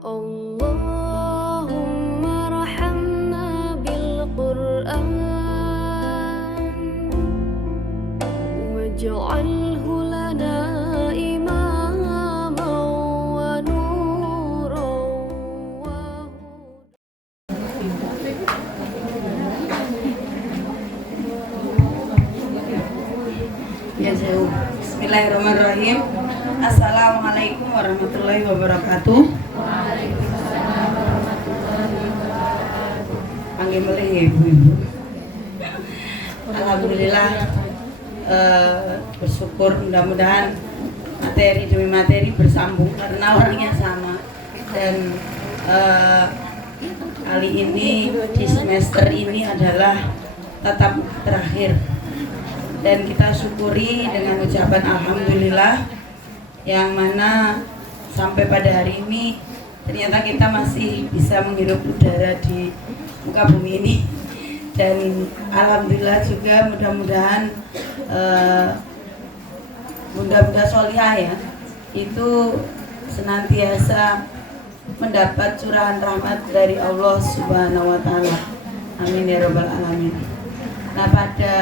اللهم ارحمنا بالقرآن واجعله لنا إماما ونورا Ya jauh. Bismillahirrahmanirrahim. Assalamualaikum warahmatullahi wabarakatuh. Panggil boleh ya ibu-ibu. Alhamdulillah, bersyukur, mudah-mudahan materi demi materi bersambung karena orangnya sama. Dan kali ini di semester ini adalah tatap terakhir. Dan kita syukuri dengan ucapan alhamdulillah, yang mana sampai pada hari ini ternyata kita masih bisa menghirup udara di muka bumi ini. Dan alhamdulillah juga mudah-mudahan bunda-bunda solihah ya itu senantiasa mendapat curahan rahmat dari Allah Subhanahu wa Ta'ala. Amin ya Rabbal Alamin. Nah, pada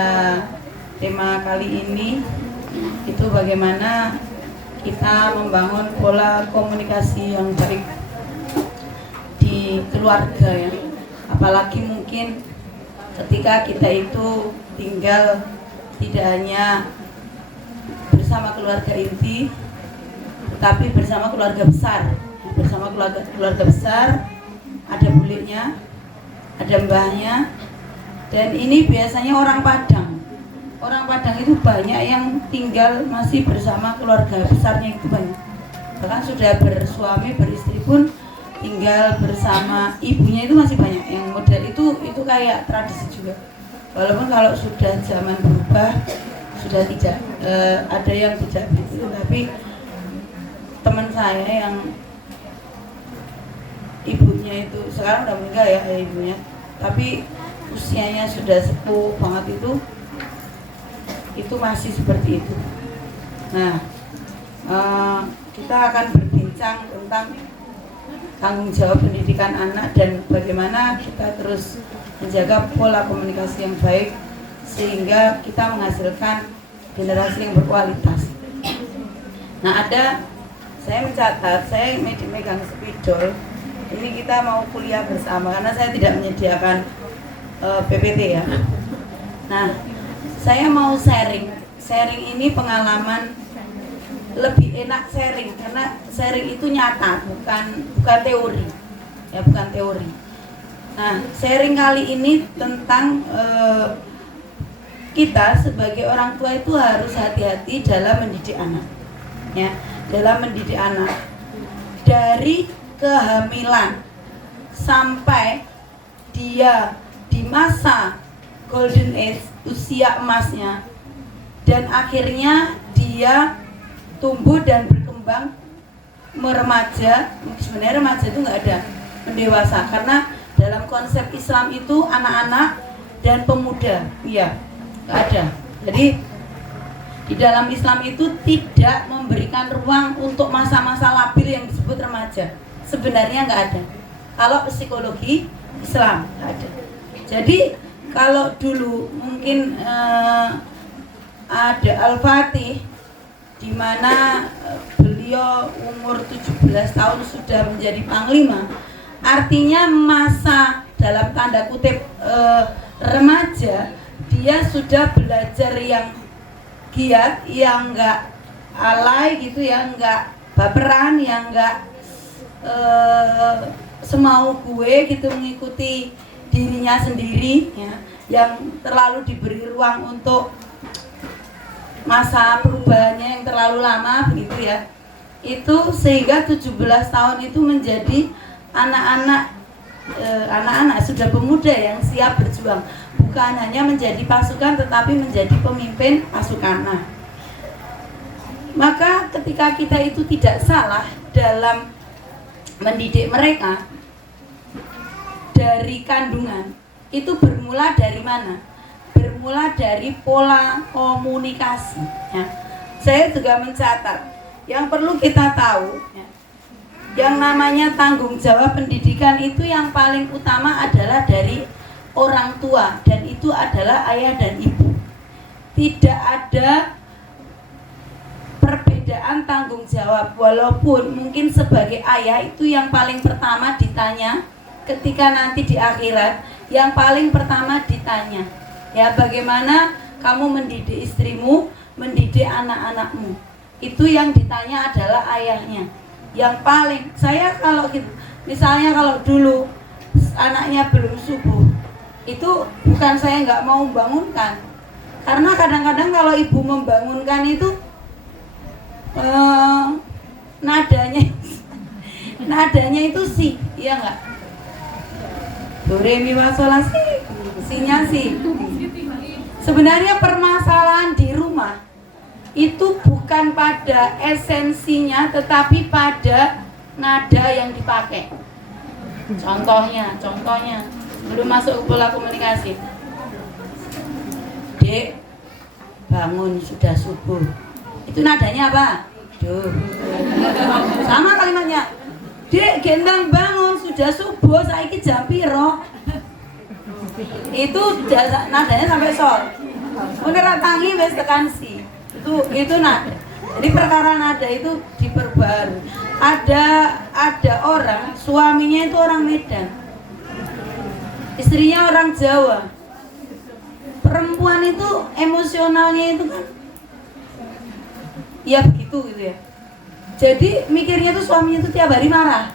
tema kali ini itu bagaimana kita membangun pola komunikasi yang baik di keluarga ya. Apalagi mungkin ketika kita itu tinggal tidak hanya bersama keluarga inti, tetapi bersama keluarga besar. Bersama keluarga besar, ada buliknya, ada mbahnya, dan ini biasanya orang Padang. Orang Padang itu banyak yang tinggal masih bersama keluarga besarnya, itu banyak. Bahkan sudah bersuami, beristri pun tinggal bersama ibunya itu masih banyak. Yang model itu kayak tradisi juga. Walaupun kalau sudah zaman berubah, sudah tidak ada yang tidak begitu. Tapi teman saya yang ibunya itu sekarang udah meninggal ya ibunya, tapi usianya sudah sepuh banget itu masih seperti itu. Nah, kita akan berbincang tentang tanggung jawab pendidikan anak dan bagaimana kita terus menjaga pola komunikasi yang baik sehingga kita menghasilkan generasi yang berkualitas. Nah, saya mencatat, saya megang spidol. Ini kita mau kuliah bersama karena saya tidak menyediakan PPT ya. Nah, saya mau sharing ini pengalaman, lebih enak sharing karena sharing itu nyata, bukan teori ya, bukan teori. Nah, sharing kali ini tentang kita sebagai orang tua itu harus hati-hati dalam mendidik anak ya, dalam mendidik anak dari kehamilan sampai dia di masa golden age, usia emasnya, dan akhirnya dia tumbuh dan berkembang meremaja. Sebenarnya remaja itu nggak ada, mendewasa, karena dalam konsep Islam itu anak-anak dan pemuda, iya nggak ada. Jadi di dalam Islam itu tidak memberikan ruang untuk masa-masa labil yang disebut remaja. Sebenarnya nggak ada. Kalau psikologi Islam nggak ada. Jadi kalau dulu mungkin ada Al-Fatih di mana beliau umur 17 tahun sudah menjadi panglima, artinya masa dalam tanda kutip remaja, dia sudah belajar yang giat, yang enggak alay gitu ya, enggak baperan, yang enggak semau gue gitu mengikuti dirinya sendiri ya, yang terlalu diberi ruang untuk masa perubahannya yang terlalu lama begitu ya. Itu sehingga 17 tahun itu menjadi anak-anak sudah pemuda yang siap berjuang, bukan hanya menjadi pasukan tetapi menjadi pemimpin pasukan. Nah, maka ketika kita itu tidak salah dalam mendidik mereka dari kandungan, itu bermula dari mana? Bermula dari pola komunikasi ya. Saya juga mencatat yang perlu kita tahu ya, Yang namanya tanggung jawab pendidikan itu yang paling utama adalah dari orang tua, dan itu adalah ayah dan ibu. Tidak ada perbedaan tanggung jawab, walaupun mungkin sebagai ayah itu yang paling pertama ditanya ketika nanti di akhirat, yang paling pertama ditanya, ya bagaimana kamu mendidik istrimu, mendidik anak-anakmu. Itu yang ditanya adalah ayahnya. Yang paling, saya kalau gitu, misalnya kalau dulu anaknya belum subuh, itu bukan saya nggak mau bangunkan, karena kadang-kadang kalau ibu membangunkan itu nadanya itu si, iya nggak? Do re mi fa sol la si, sinya si. Sebenarnya permasalahan di rumah itu bukan pada esensinya, tetapi pada nada yang dipakai. Contohnya belum masuk ke pola komunikasi. Dek, bangun, sudah subuh. Itu nadanya apa? Do. Sama kalimatnya. Dek, gendang bangun, sudah subuh, saiki jam piro? Itu nadanya sampai sol. Bener tangi wis tekan si. Itu nada. Jadi perkara nada itu diperbarui. Ada orang, suaminya itu orang Medan, istrinya orang Jawa. Perempuan itu emosionalnya itu kan ya begitu gitu ya. Jadi mikirnya tuh suaminya tuh tiap hari marah.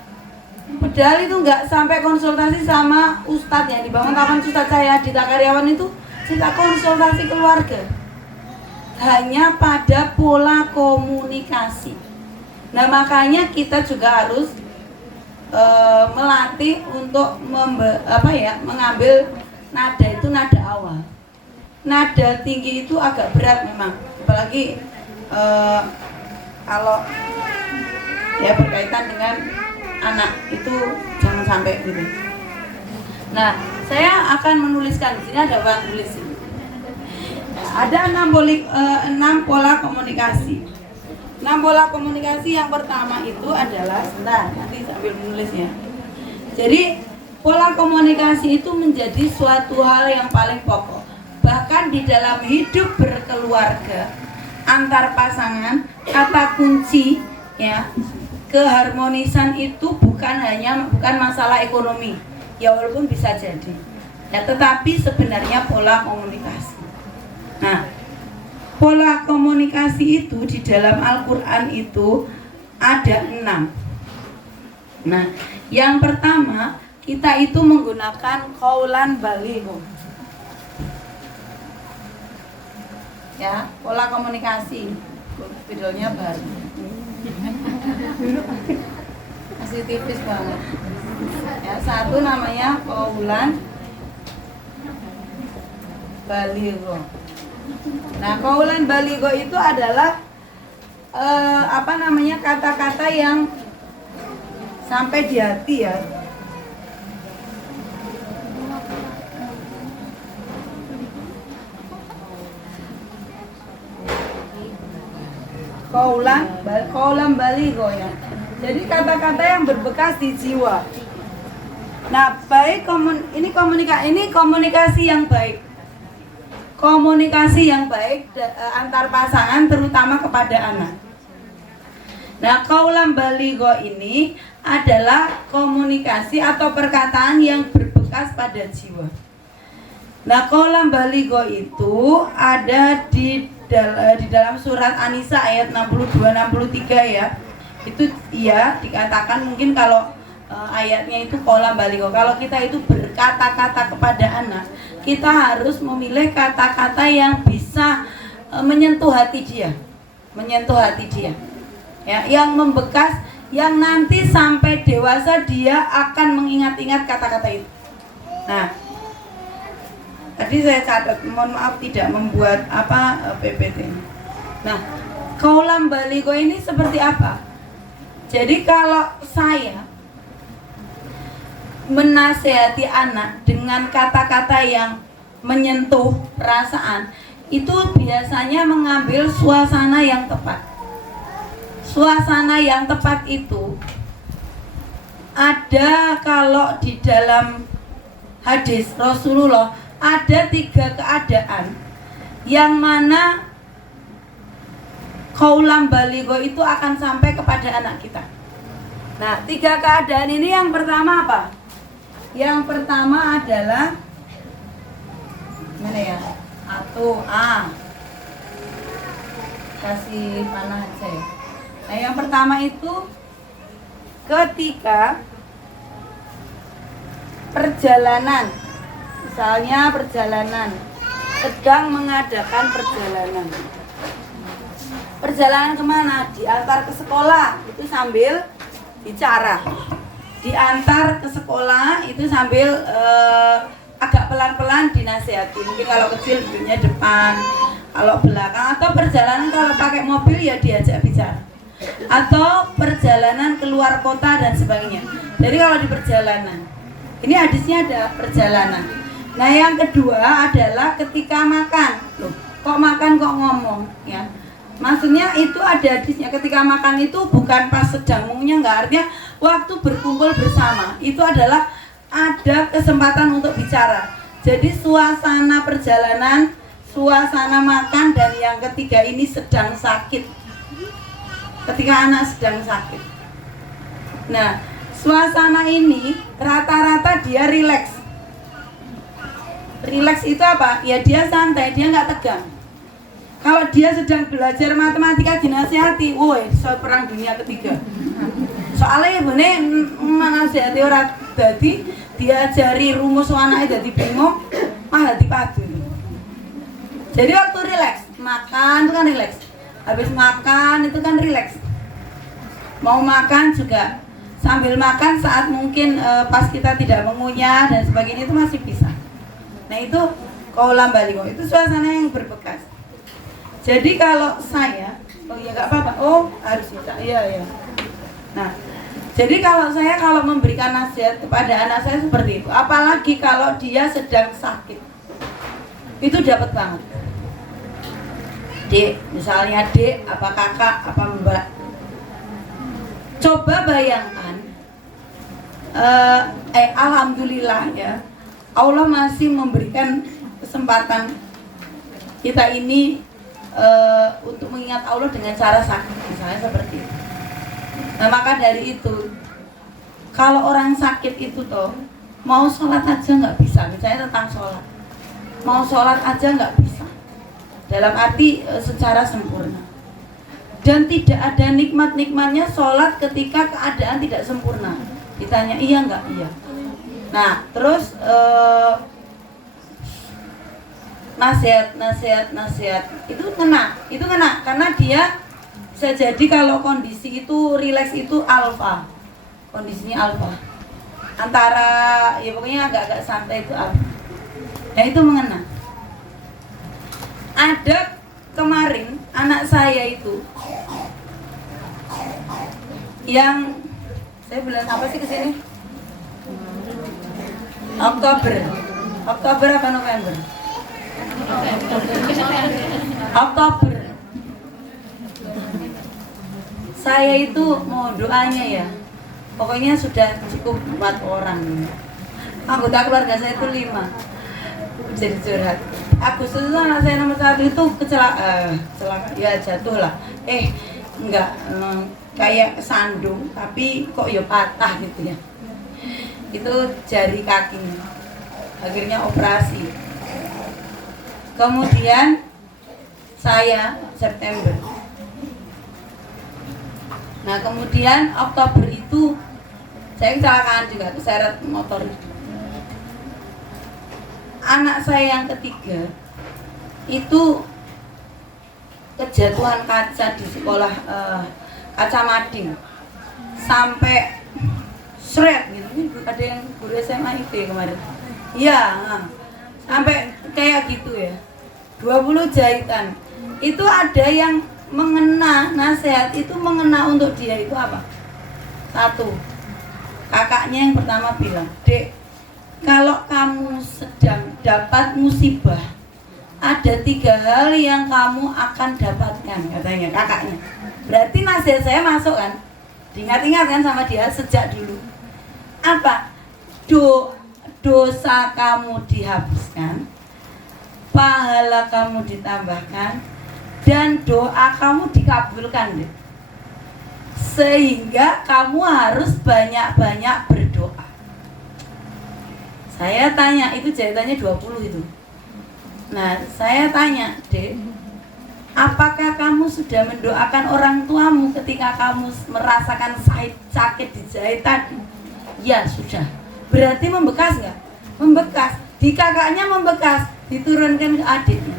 Padahal itu nggak sampai konsultasi sama ustadz ya. Di Bangun Taman Ustadz saya di Karyawan itu kita konsultasi keluarga. Hanya pada pola komunikasi. Nah makanya kita juga harus melatih untuk mengambil nada itu nada awal. Nada tinggi itu agak berat memang, apalagi kalau ya berkaitan dengan anak itu jangan sampai gitu. Nah saya akan menuliskan di sini, ada bang tulis ini. Ada 6 pola komunikasi. 6 pola komunikasi yang pertama itu adalah, sebentar, nanti sambil menulisnya. Jadi pola komunikasi itu menjadi suatu hal yang paling pokok. Bahkan di dalam hidup berkeluarga antar pasangan, kata kunci ya keharmonisan itu bukan masalah ekonomi. Ya walaupun bisa jadi. Ya tetapi sebenarnya pola komunikasi. Nah, pola komunikasi itu di dalam Al-Quran itu ada 6. Nah, yang pertama kita itu menggunakan qaulan baligh. Ya, pola komunikasi. Videonya baru. Masih tipis banget. Ya, satu namanya qaulan baligh. Nah, qaulan baligh itu adalah kata-kata yang sampai di hati ya. Qaulan baligh ya. Jadi kata-kata yang berbekas di jiwa. Nah, ini komunikasi yang baik. Komunikasi yang baik antar pasangan terutama kepada anak. Nah, qaulan baligh ini adalah komunikasi atau perkataan yang berbekas pada jiwa. Nah, qaulan baligh itu ada di dalam surat An-Nisa ayat 62-63 ya. Itu iya dikatakan mungkin kalau ayatnya itu qaulan baligh. Kalau kita itu berkata-kata kepada anak, kita harus memilih kata-kata yang bisa menyentuh hati dia. Ya, yang membekas, yang nanti sampai dewasa dia akan mengingat-ingat kata-kata itu. Nah, tadi saya catat, mohon maaf tidak membuat PPT. Nah, qaulan baligh ini seperti apa? Jadi kalau saya menasehati anak dengan kata-kata yang menyentuh perasaan, itu biasanya mengambil suasana yang tepat. Suasana yang tepat itu ada kalau di dalam hadis Rasulullah ada 3 keadaan yang mana qaulam baligho itu akan sampai kepada anak kita. Nah, 3 keadaan ini yang pertama apa? Yang pertama adalah mana ya? Kasih panah aja ya. Nah, yang pertama itu ketika perjalanan, misalnya perjalanan, sedang mengadakan perjalanan. Perjalanan kemana? Diantar ke sekolah, itu sambil bicara. Diantar ke sekolah, itu sambil agak pelan-pelan dinasihati. Mungkin kalau kecil duduknya depan, kalau belakang. Atau perjalanan kalau pakai mobil ya diajak bicara. Atau perjalanan keluar kota dan sebagainya. Jadi kalau di perjalanan, ini hadisnya ada perjalanan. Nah, yang kedua adalah ketika makan. Loh, kok makan kok ngomong ya? Maksudnya itu ada hadisnya, ketika makan itu bukan pas sedang mengunyah, enggak, artinya waktu berkumpul bersama. Itu adalah ada kesempatan untuk bicara. Jadi suasana perjalanan, suasana makan, dan yang ketiga ini sedang sakit. Ketika anak sedang sakit. Nah, suasana ini rata-rata dia rileks. Rileks itu apa? Ya dia santai, dia nggak tegang. Kalau dia sedang belajar matematika dinasihati, woi, soal perang dunia ketiga. Soalnya bener menasihati orang, jadi diajari rumus anaknya jadi bingung, malah dipadu. Jadi waktu rileks, makan itu kan rileks. Habis makan itu kan rileks. Mau makan juga sambil makan saat mungkin pas kita tidak mengunyah dan sebagainya itu masih bisa. Nah itu qaulam baligho, itu suasana yang berbekas. Jadi kalau saya, oh ya nggak apa-apa, oh harus bisa, iya. Nah, jadi kalau saya memberikan nasihat kepada anak saya seperti itu, apalagi kalau dia sedang sakit, itu dapat banget. Dek, misalnya dek, apa kakak, apa mbak, coba bayangkan, alhamdulillah ya, Allah masih memberikan kesempatan kita ini untuk mengingat Allah dengan cara sakit, misalnya seperti itu. Nah, maka dari itu, kalau orang sakit itu toh mau sholat aja nggak bisa, misalnya tentang sholat, mau sholat aja nggak bisa, dalam arti secara sempurna. Dan tidak ada nikmat-nikmatnya sholat ketika keadaan tidak sempurna. Ditanya iya nggak? Iya. Nah, terus nasihat itu kena karena dia bisa jadi kalau kondisi itu rileks itu alfa, kondisinya alfa, antara ya pokoknya agak-agak santai itu alfa. Nah itu mengena. Ada kemarin anak saya itu yang saya bilang apa sih kesini? Oktober apa November? Oktober. Saya itu mau doanya ya, pokoknya sudah cukup 4 orang. Anggota keluarga saya itu 5. Jadi curhat. Agustus itu anak saya nomor 1 itu kecelakaan, ya jatuh lah. Enggak, kayak kesandung, tapi kok ya patah gitu ya. Itu jari kakinya. Akhirnya operasi. Kemudian saya September. Nah kemudian Oktober itu saya kecelakaan juga, keseret motor. Anak saya yang ketiga itu kejatuhan kaca di sekolah, kaca mading, sampai seret gitu. Ini ada yang guru SMA itu ya kemarin. Iya, sampai kayak gitu ya, 20 jahitan. Itu ada yang mengena, nasihat itu mengena untuk dia itu apa? 1, kakaknya yang pertama bilang, dek, kalau kamu sedang dapat musibah, ada 3 hal yang kamu akan dapatkan, katanya kakaknya. Berarti nasihat saya masuk kan, diingat-ingat kan sama dia sejak dulu. apa? Dosa kamu dihapuskan, pahala kamu ditambahkan, dan doa kamu dikabulkan deh. Sehingga kamu harus banyak-banyak berdoa. Saya tanya, itu jahitannya 20 itu. Nah, saya tanya, Dek, apakah kamu sudah mendoakan orang tuamu ketika kamu merasakan sakit di jahitan? Ya, sudah. Berarti membekas nggak? Membekas. Di kakaknya membekas, diturunkan ke adiknya.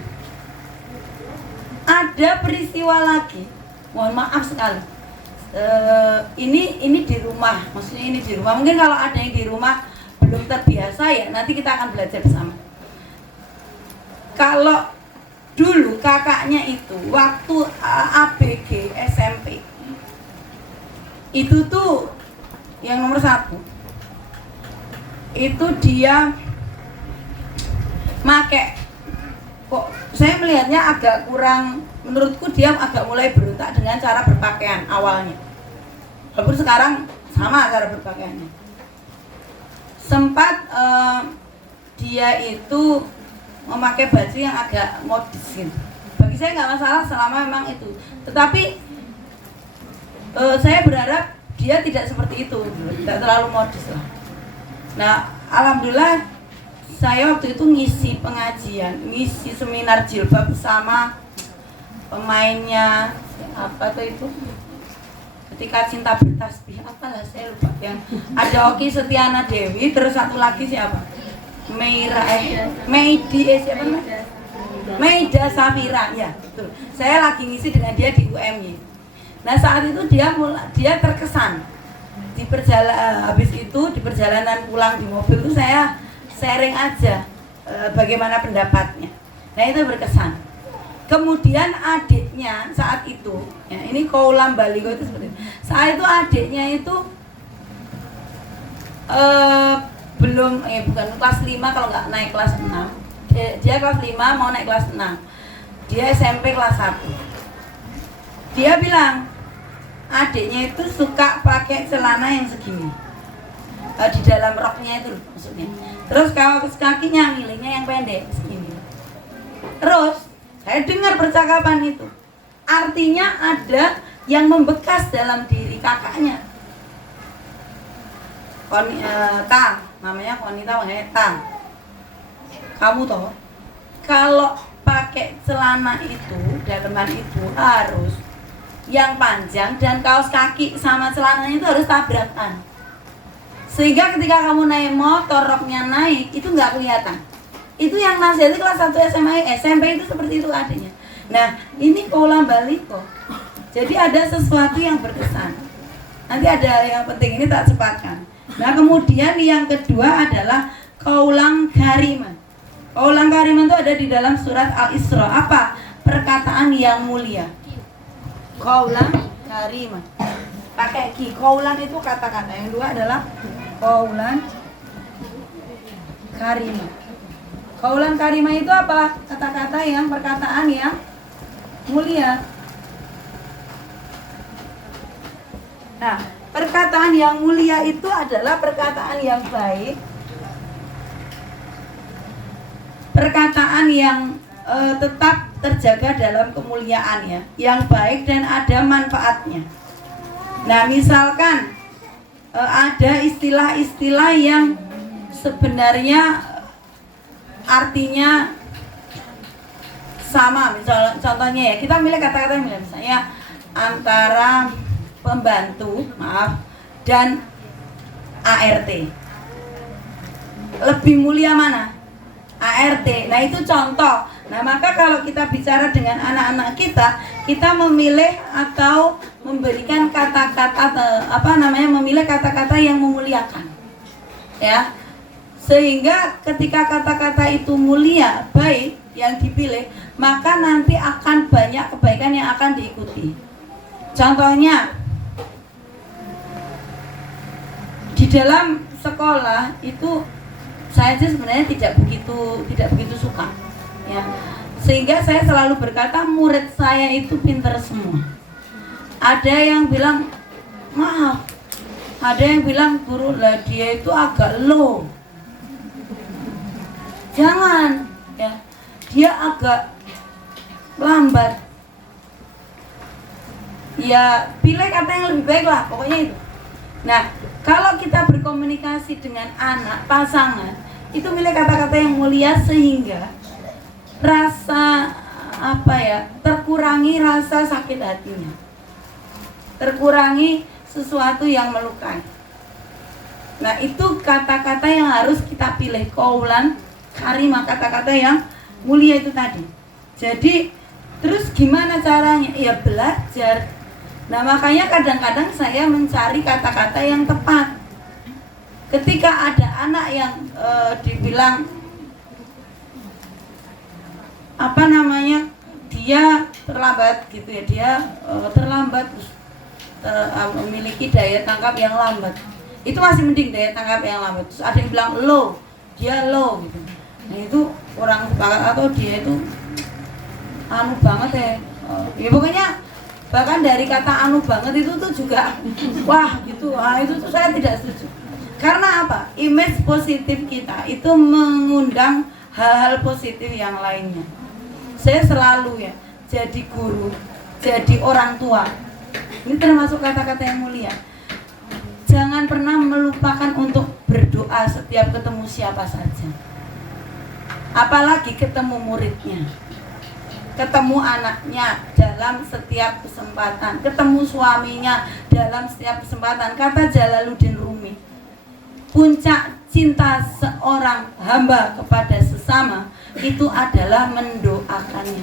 Ada peristiwa lagi, mohon maaf sekali. Ini di rumah, maksudnya ini di rumah. Mungkin kalau ada yang di rumah belum terbiasa ya, nanti kita akan belajar bersama. Kalau dulu kakaknya itu waktu ABG SMP itu tuh yang nomor 1 itu dia make, kok saya melihatnya agak kurang, menurutku dia agak mulai berontak dengan cara berpakaian awalnya, walaupun sekarang sama cara berpakaiannya. Sempat dia itu memakai baju yang agak modis gitu. Bagi saya nggak masalah selama memang itu, tetapi saya berharap dia tidak seperti itu, tidak terlalu modis lah. Nah, alhamdulillah saya waktu itu ngisi pengajian, ngisi seminar jilbab sama pemainnya apa tuh itu, ketika cinta bertasbih, apalah saya lupa, yang ada Oki Setiana Dewi, terus satu lagi siapa? Meida Safira, ya betul. Saya lagi ngisi dengan dia di UMY. Nah, saat itu dia terkesan di habis itu di perjalanan pulang di mobil itu saya sharing aja bagaimana pendapatnya. Nah, itu berkesan. Kemudian adiknya saat itu, ya ini Kaulam Baligo itu seperti itu. Saat itu adiknya itu bukan kelas 5 kalau nggak naik kelas 6. Dia kelas 5 mau naik kelas 6. Dia SMP kelas 1. Dia bilang adiknya itu suka pakai celana yang segini, di dalam roknya itu maksudnya. Terus kaos kakinya milihnya yang pendek segini. Terus saya dengar percakapan itu, artinya ada yang membekas dalam diri kakaknya. Tang, namanya Konita Tang. Kamu tahu, kalau pakai celana itu, daleman itu harus yang panjang dan kaos kaki sama celananya itu harus tabrakan. Sehingga ketika kamu naik motor, roknya naik, itu nggak kelihatan. Itu yang nasihati kelas 1 SMA, SMP itu seperti itu adanya. Nah, ini Kaulam Baliko. Jadi ada sesuatu yang berkesan. Nanti ada yang penting, ini tak cepatkan. Nah, kemudian yang kedua adalah Kaulam Kariman. Kaulam Kariman itu ada di dalam surat Al-Isra. Apa? Perkataan yang mulia. Kaulan karimah. Pakai ki. Kaulan itu kata-kata. Yang dua adalah kaulan karimah. Kaulan karimah itu apa? Kata-kata yang perkataan yang mulia. Nah, perkataan yang mulia itu adalah perkataan yang baik. Perkataan yang tetap terjaga dalam kemuliaannya, yang baik dan ada manfaatnya. Nah, misalkan ada istilah-istilah yang sebenarnya artinya sama, contohnya ya, kita milih kata-kata yang misalnya antara pembantu, dan ART. Lebih mulia mana? ART. Nah, itu contoh. Nah, maka kalau kita bicara dengan anak-anak kita, kita memilih atau memberikan kata-kata memilih kata-kata yang memuliakan. Ya. Sehingga ketika kata-kata itu mulia, baik yang dipilih, maka nanti akan banyak kebaikan yang akan diikuti. Contohnya di dalam sekolah itu saya sebenarnya tidak begitu suka, ya. Sehingga saya selalu berkata murid saya itu pintar semua. Ada yang bilang, maaf, Ada yang bilang guru lah dia itu agak low. Jangan ya, dia agak lambat. Ya pilih kata yang lebih baik lah, pokoknya itu. Nah, kalau kita berkomunikasi dengan anak, pasangan, itu milih kata-kata yang mulia sehingga rasa terkurangi rasa sakit hatinya, terkurangi sesuatu yang melukai. Nah, itu kata-kata yang harus kita pilih, qaulan karimah, kata-kata yang mulia itu tadi. Jadi terus gimana caranya? Ya belajar. Nah, makanya kadang-kadang saya mencari kata-kata yang tepat. Ketika ada anak yang dibilang dia terlambat gitu ya, dia terlambat, memiliki daya tangkap yang lambat, itu masih mending daya tangkap yang lambat. Terus ada yang bilang low, dia low gitu. Nah, itu kurang sepakat, atau dia itu banget ya. Ya pokoknya bahkan dari kata banget itu tuh juga wah gitu. Itu tuh saya tidak setuju. Karena apa? Image positif kita itu mengundang hal-hal positif yang lainnya. Saya selalu ya, jadi guru, jadi orang tua, ini termasuk kata-kata yang mulia. Jangan pernah melupakan untuk berdoa setiap ketemu siapa saja. Apalagi ketemu muridnya, ketemu anaknya dalam setiap kesempatan, ketemu suaminya dalam setiap kesempatan. Kata Jalaluddin Rumi, puncak cinta seorang hamba kepada sesama itu adalah mendoakannya.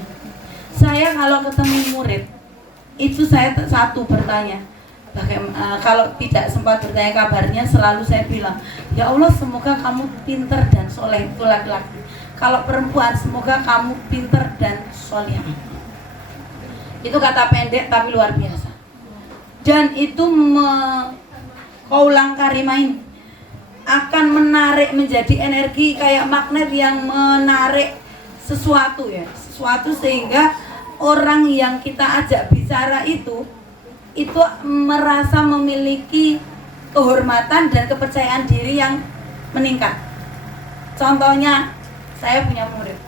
Saya kalau ketemu murid itu saya satu bertanya, kalau tidak sempat bertanya kabarnya, selalu saya bilang, ya Allah semoga kamu pinter dan soleh. Itu laki-laki. Kalau perempuan, semoga kamu pinter dan soleh. Itu kata pendek tapi luar biasa. Dan itu qaulan karimah ini akan menarik menjadi energi kayak magnet yang menarik sesuatu ya, sesuatu sehingga orang yang kita ajak bicara itu merasa memiliki kehormatan dan kepercayaan diri yang meningkat. Contohnya, saya punya murid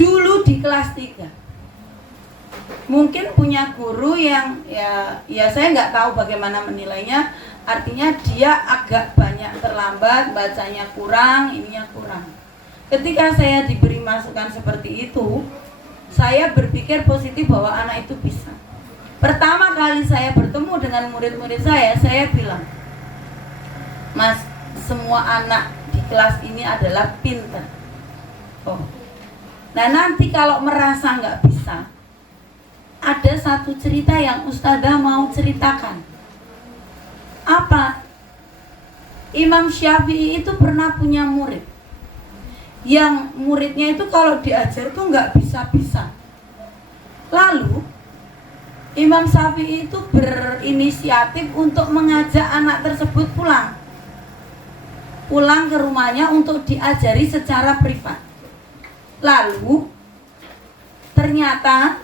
dulu di kelas 3, mungkin punya guru yang ya saya nggak tahu bagaimana menilainya. Artinya dia agak banyak terlambat, bacanya kurang, ininya kurang. Ketika saya diberi masukan seperti itu, saya berpikir positif bahwa anak itu bisa. Pertama kali saya bertemu dengan murid-murid saya bilang, Mas, semua anak di kelas ini adalah pintar. Oh. Nah, nanti kalau merasa nggak bisa, ada satu cerita yang Ustazah mau ceritakan. Apa? Imam Syafi'i itu pernah punya murid yang muridnya itu kalau diajar tuh nggak bisa-bisa. Lalu Imam Syafi'i itu berinisiatif untuk mengajak anak tersebut pulang ke rumahnya untuk diajari secara privat. Lalu ternyata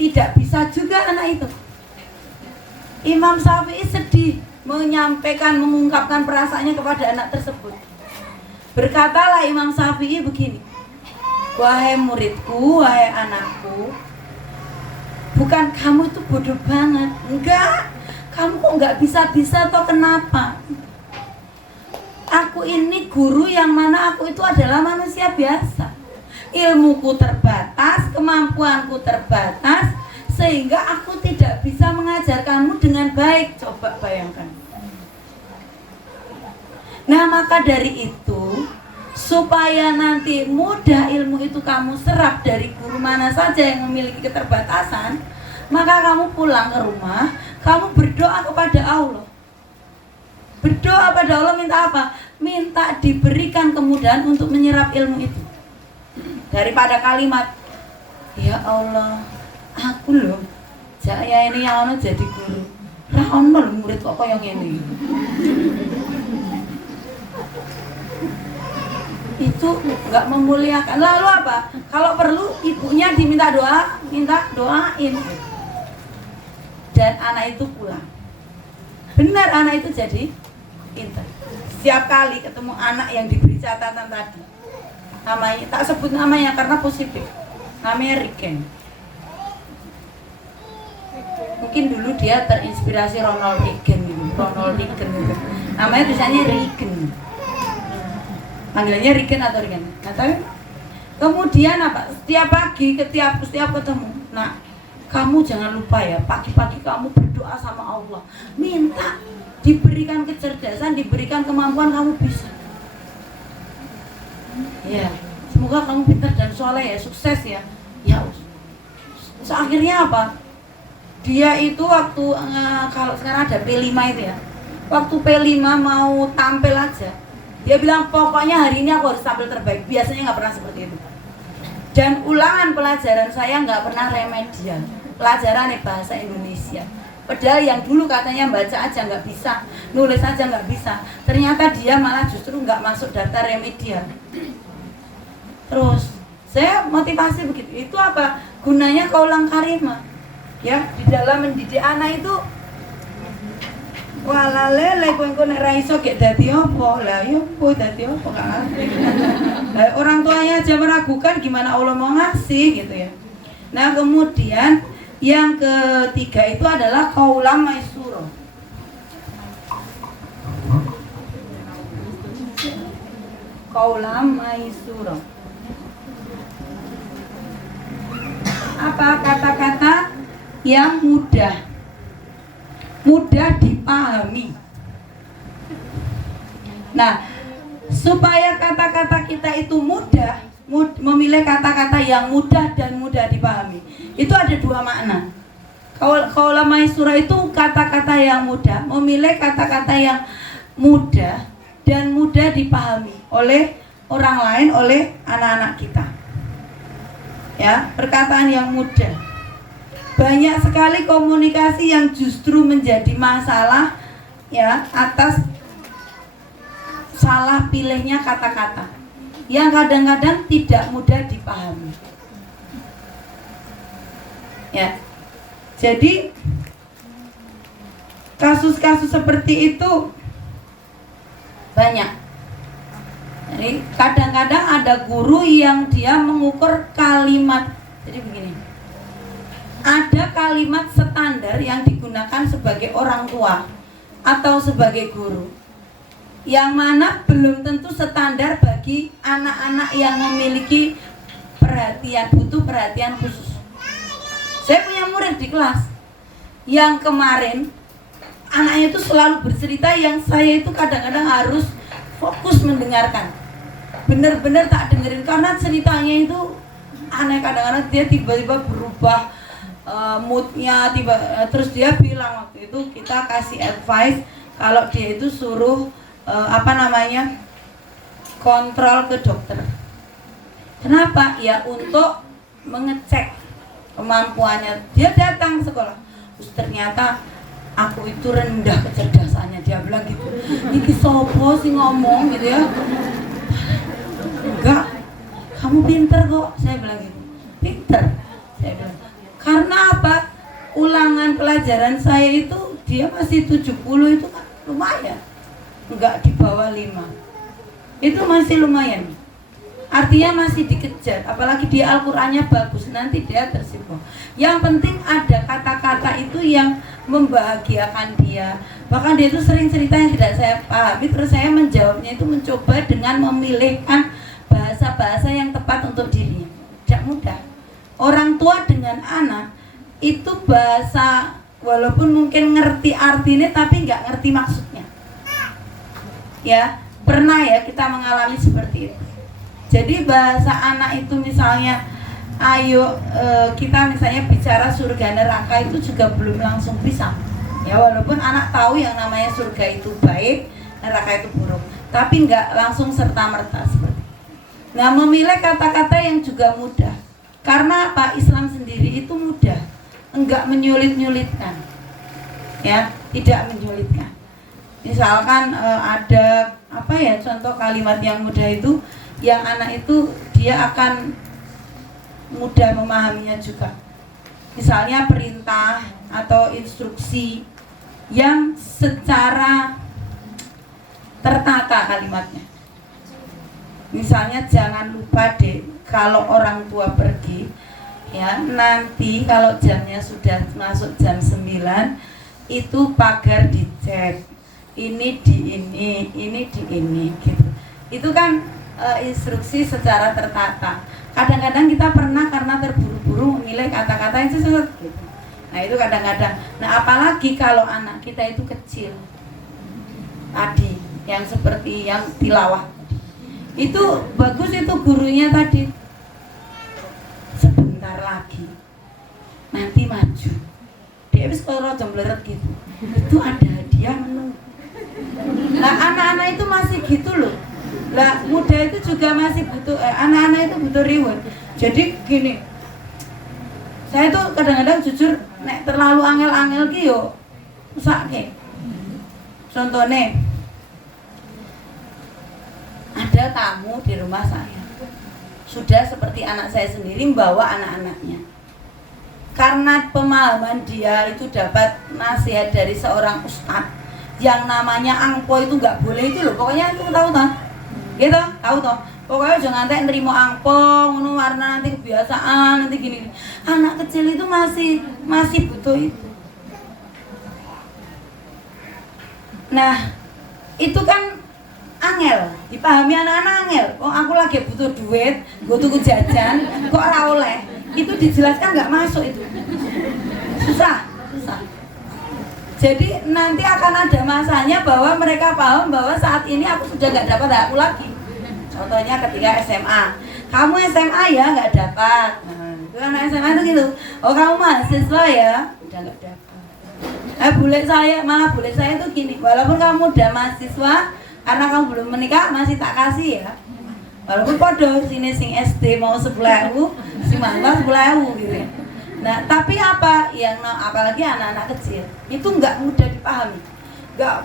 tidak bisa juga anak itu. Imam Syafi'i sedih mengungkapkan perasaannya kepada anak tersebut. Berkatalah Imam Syafi'i begini, wahai muridku, wahai anakku, bukan kamu itu bodoh banget, enggak, kamu kok nggak bisa-bisa atau kenapa? Aku ini guru yang mana aku itu adalah manusia biasa, ilmuku terbatas, kemampuanku terbatas, sehingga aku tidak bisa mengajarkanmu dengan baik. Coba bayangkan. Nah, maka dari itu, supaya nanti mudah ilmu itu kamu serap dari guru mana saja yang memiliki keterbatasan, maka kamu pulang ke rumah, kamu berdoa kepada Allah. Berdoa pada Allah minta apa? Minta diberikan kemudahan untuk menyerap ilmu itu. Daripada kalimat, ya Allah, aku loh, saya ini yang jadi guru, ono murid kok yang ini. Itu nggak memuliakan. Lalu apa? Kalau perlu ibunya diminta doain. Dan anak itu pulang. Benar, anak itu jadi pintar. Setiap kali ketemu anak yang diberi catatan tadi, namanya, tak sebut namanya karena positif, namanya Riken. Mungkin dulu dia terinspirasi Ronald Reagan gitu. Namanya tulisannya Reagan. Panggilannya Reagan atau Reagan. Nah, tapi kemudian apa? Setiap pagi, setiap ketemu, nah, kamu jangan lupa ya, pagi-pagi kamu berdoa sama Allah, minta diberikan kecerdasan, diberikan kemampuan, kamu bisa. Ya, semoga kamu pintar dan soleh ya, sukses ya. Ya, akhirnya apa? Dia itu waktu kalau sekarang ada P5 itu ya, waktu P5 mau tampil aja, dia bilang pokoknya hari ini aku harus tampil terbaik. Biasanya nggak pernah seperti itu. Dan ulangan pelajaran saya nggak pernah remedial, pelajaran bahasa Indonesia. Padahal yang dulu katanya baca aja nggak bisa, nulis aja nggak bisa, ternyata dia malah justru nggak masuk daftar remedial. Terus saya motivasi begitu, itu apa gunanya kaulang karimah ya di dalam mendidik anak itu. Wala lele kowe nek ra iso gek dadi apa? Lah ya kowe dadi apa kan? Orang tuanya aja meragukan, gimana Allah mau ngasih gitu ya. Nah, kemudian yang ketiga itu adalah kaulam maisuro. Kaulam maisuro. Apa kata-kata yang mudah dipahami. Nah, supaya kata-kata kita itu memilih kata-kata yang mudah dan mudah dipahami, itu ada dua makna. Kaulah maisura itu kata-kata yang mudah, memilih kata-kata yang mudah dan mudah dipahami oleh orang lain, oleh anak-anak kita. Ya, perkataan yang mudah. Banyak sekali komunikasi yang justru menjadi masalah ya atas salah pilihnya kata-kata yang kadang-kadang tidak mudah dipahami. Ya. Jadi kasus-kasus seperti itu banyak. Jadi kadang-kadang ada guru yang dia mengukur kalimat. Jadi begini. Ada kalimat standar yang digunakan sebagai orang tua atau sebagai guru, yang mana belum tentu standar bagi anak-anak yang memiliki butuh perhatian khusus. Saya punya murid di kelas yang kemarin anaknya itu selalu bercerita yang saya itu kadang-kadang harus fokus mendengarkan, benar-benar tak dengerin karena ceritanya itu aneh. Kadang-kadang dia tiba-tiba berubah moodnya, terus dia bilang waktu itu kita kasih advice kalau dia itu suruh kontrol ke dokter. Kenapa? Ya untuk mengecek kemampuannya. Dia datang sekolah, terus ternyata aku itu rendah kecerdasannya, dia bilang gitu. Iki sopo sih ngomong gitu ya? Enggak, kamu pinter kok, saya bilang gitu. Pinter, saya bilang. Karena apa? Ulangan pelajaran saya itu dia masih 70, itu kan lumayan. Enggak di bawah 5. Itu masih lumayan. Artinya masih dikejar, apalagi dia Al-Qur'annya bagus, nanti dia tersibuk. Yang penting ada kata-kata itu yang membahagiakan dia. Bahkan dia itu sering cerita yang tidak saya pahami, terus saya menjawabnya itu mencoba dengan memilihkan bahasa-bahasa yang tepat untuk dirinya. Tidak mudah. Orang tua dengan anak itu bahasa, walaupun mungkin ngerti artinya tapi nggak ngerti maksudnya. Ya, pernah ya kita mengalami seperti itu. Jadi bahasa anak itu misalnya, kita misalnya bicara surga neraka itu juga belum langsung bisa. Ya, walaupun anak tahu yang namanya surga itu baik, neraka itu buruk, tapi nggak langsung serta-merta seperti itu. Nah, memilih kata-kata yang juga mudah. Karena apa? Islam sendiri itu mudah, enggak menyulit-nyulitkan. Ya, tidak menyulitkan. Misalkan ada contoh kalimat yang mudah itu, yang anak itu dia akan mudah memahaminya juga. Misalnya perintah atau instruksi yang secara tertata kalimatnya. Misalnya jangan lupa deh, kalau orang tua pergi ya, nanti kalau jamnya sudah masuk jam 9 itu pagar dicek, ini di ini di ini gitu. Itu kan instruksi secara tertata. Kadang-kadang kita pernah karena terburu-buru memilih kata-kata yang sesuatu gitu. Nah itu kadang-kadang. Nah apalagi kalau anak kita itu kecil tadi, yang seperti yang tilawah, itu bagus itu gurunya tadi, sebentar lagi nanti maju dia habis kalau jembleret gitu, itu ada hadiah menunggu. Nah anak-anak itu masih gitu loh. Lah muda itu juga masih butuh, anak-anak itu butuh reward. Jadi gini, saya tuh kadang-kadang jujur nek terlalu angel-angel ki yo rusake. Contohnya ada tamu di rumah saya, sudah seperti anak saya sendiri membawa anak-anaknya. Karena pemahaman dia itu dapat nasihat dari seorang ustadz yang namanya angpo itu nggak boleh itu loh. Pokoknya itu tahu toh, gitu tahu toh. Pokoknya jangan nanti nerimo angpo, ngono warna nanti kebiasaan nanti gini. Anak kecil itu masih butuh itu. Nah itu kan angel, dipahami anak-anak angel. Oh aku lagi butuh duit, gue tuku jajan, kok ora oleh. Itu dijelaskan nggak masuk itu. Susah. Jadi nanti akan ada masanya bahwa mereka paham bahwa saat ini aku sudah nggak dapat hakku lagi. Contohnya ketika SMA, kamu SMA ya nggak dapat. Nah, itu anak SMA itu gitu. Oh kamu mahasiswa ya, udah nggak dapat. Bule saya tuh gini, walaupun kamu udah mahasiswa, karena kamu belum menikah masih tak kasih ya. Walaupun podo sini sing SD mau 10.000, sing mangga 10.000 gitu ya. Nah, tapi apa yang apalagi anak-anak kecil itu nggak mudah dipahami.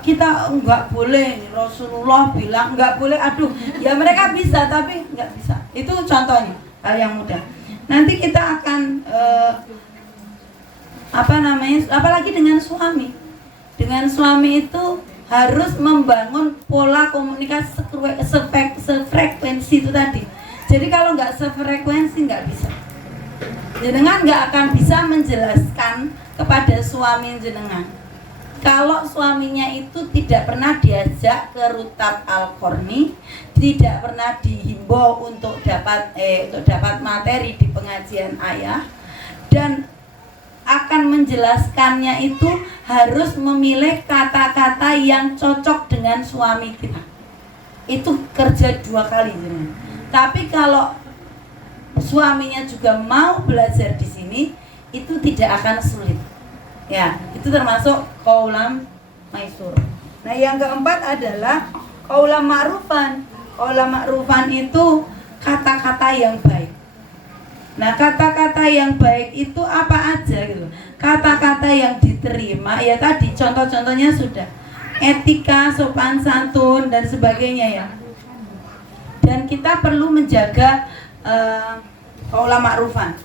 Kita nggak boleh, Rasulullah bilang nggak boleh. Aduh, ya mereka bisa tapi nggak bisa. Itu contohnya hal yang mudah. Nanti kita akan apalagi dengan suami. Dengan suami itu harus membangun pola komunikasi sefrekuensi itu tadi. Jadi kalau nggak sefrekuensi nggak bisa. Jenengan nggak akan bisa menjelaskan kepada suami jenengan kalau suaminya itu tidak pernah diajak ke Rutab Al-Qarni, tidak pernah dihimbau untuk dapat materi di pengajian ayah, dan akan menjelaskannya itu harus memilih kata-kata yang cocok dengan suami kita. Itu kerja 2 kali jenengan. Tapi kalau suaminya juga mau belajar di sini, itu tidak akan sulit. Ya, itu termasuk qaulam maisur. Nah, yang keempat adalah qaulam ma'rufan. Qaulam ma'rufan itu kata-kata yang baik. Nah, kata-kata yang baik itu apa aja gitu. Kata-kata yang diterima, ya tadi contoh-contohnya sudah. Etika, sopan santun dan sebagainya ya. Dan kita perlu menjaga qaulam ma'rufan.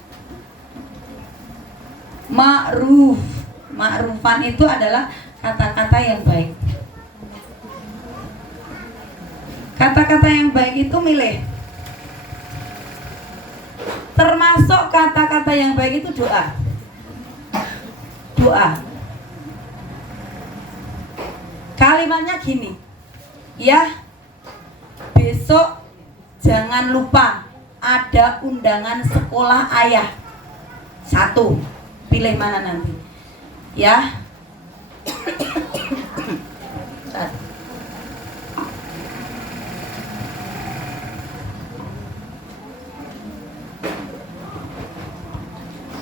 Ma'rufan itu adalah kata-kata yang baik. Kata-kata yang baik itu milih. Termasuk kata-kata yang baik itu doa. Kalimatnya gini, ya, besok jangan lupa ada undangan sekolah ayah. 1, pilih mana nanti, ya.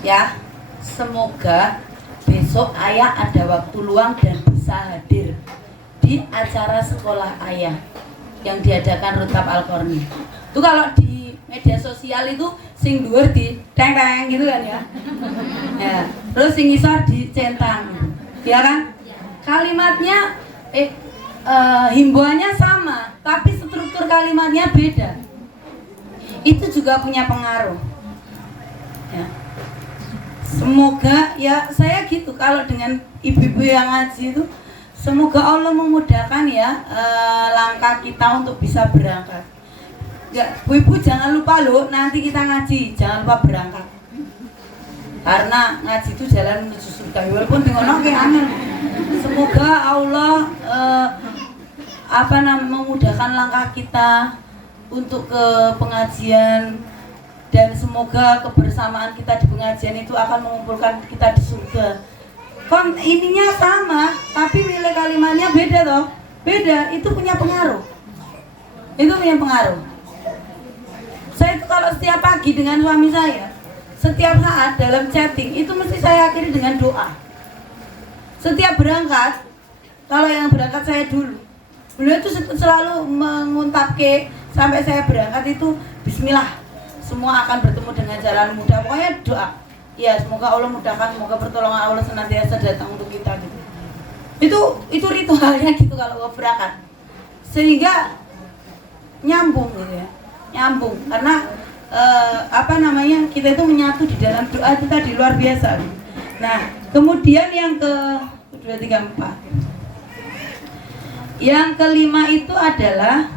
Ya, semoga besok ayah ada waktu luang dan bisa hadir di acara sekolah ayah yang diadakan Rutab Al-Qarni. Itu kalau di media sosial itu sing dhuwur di teng-teng gitu kan ya. Ya, terus sing ngisor di centang gitu. Ya kan? Kalimatnya himbauannya sama, tapi struktur kalimatnya beda. Itu juga punya pengaruh. Ya. Semoga ya saya gitu kalau dengan ibu-ibu yang ngaji itu, semoga Allah memudahkan ya langkah kita untuk bisa berangkat. Ya, ibu jangan lupa loh, nanti kita ngaji jangan lupa berangkat. Karena ngaji itu jalan menuju surga. Walaupun ngono kayak angel. Semoga Allah memudahkan langkah kita untuk ke pengajian, dan semoga kebersamaan kita di pengajian itu akan mengumpulkan kita di surga. Ininya sama, tapi nilai kalimatnya beda toh. Beda, itu punya pengaruh. Itu punya pengaruh. Saya itu kalau setiap pagi dengan suami saya, setiap saat dalam chatting itu mesti saya akhiri dengan doa. Setiap berangkat, kalau yang berangkat saya dulu, beliau itu selalu menguntapke sampai saya berangkat itu Bismillah, semua akan bertemu dengan jalan mudah. Pokoknya doa. Ya, semoga Allah mudahkan, semoga pertolongan Allah senantiasa datang untuk kita gitu. Itu ritualnya gitu kalau berangkat. Sehingga nyambung gitu ya. Nyambung karena kita itu menyatu di dalam doa kita di luar biasa. Nah, kemudian yang ke 2, 3, 4. Yang kelima itu adalah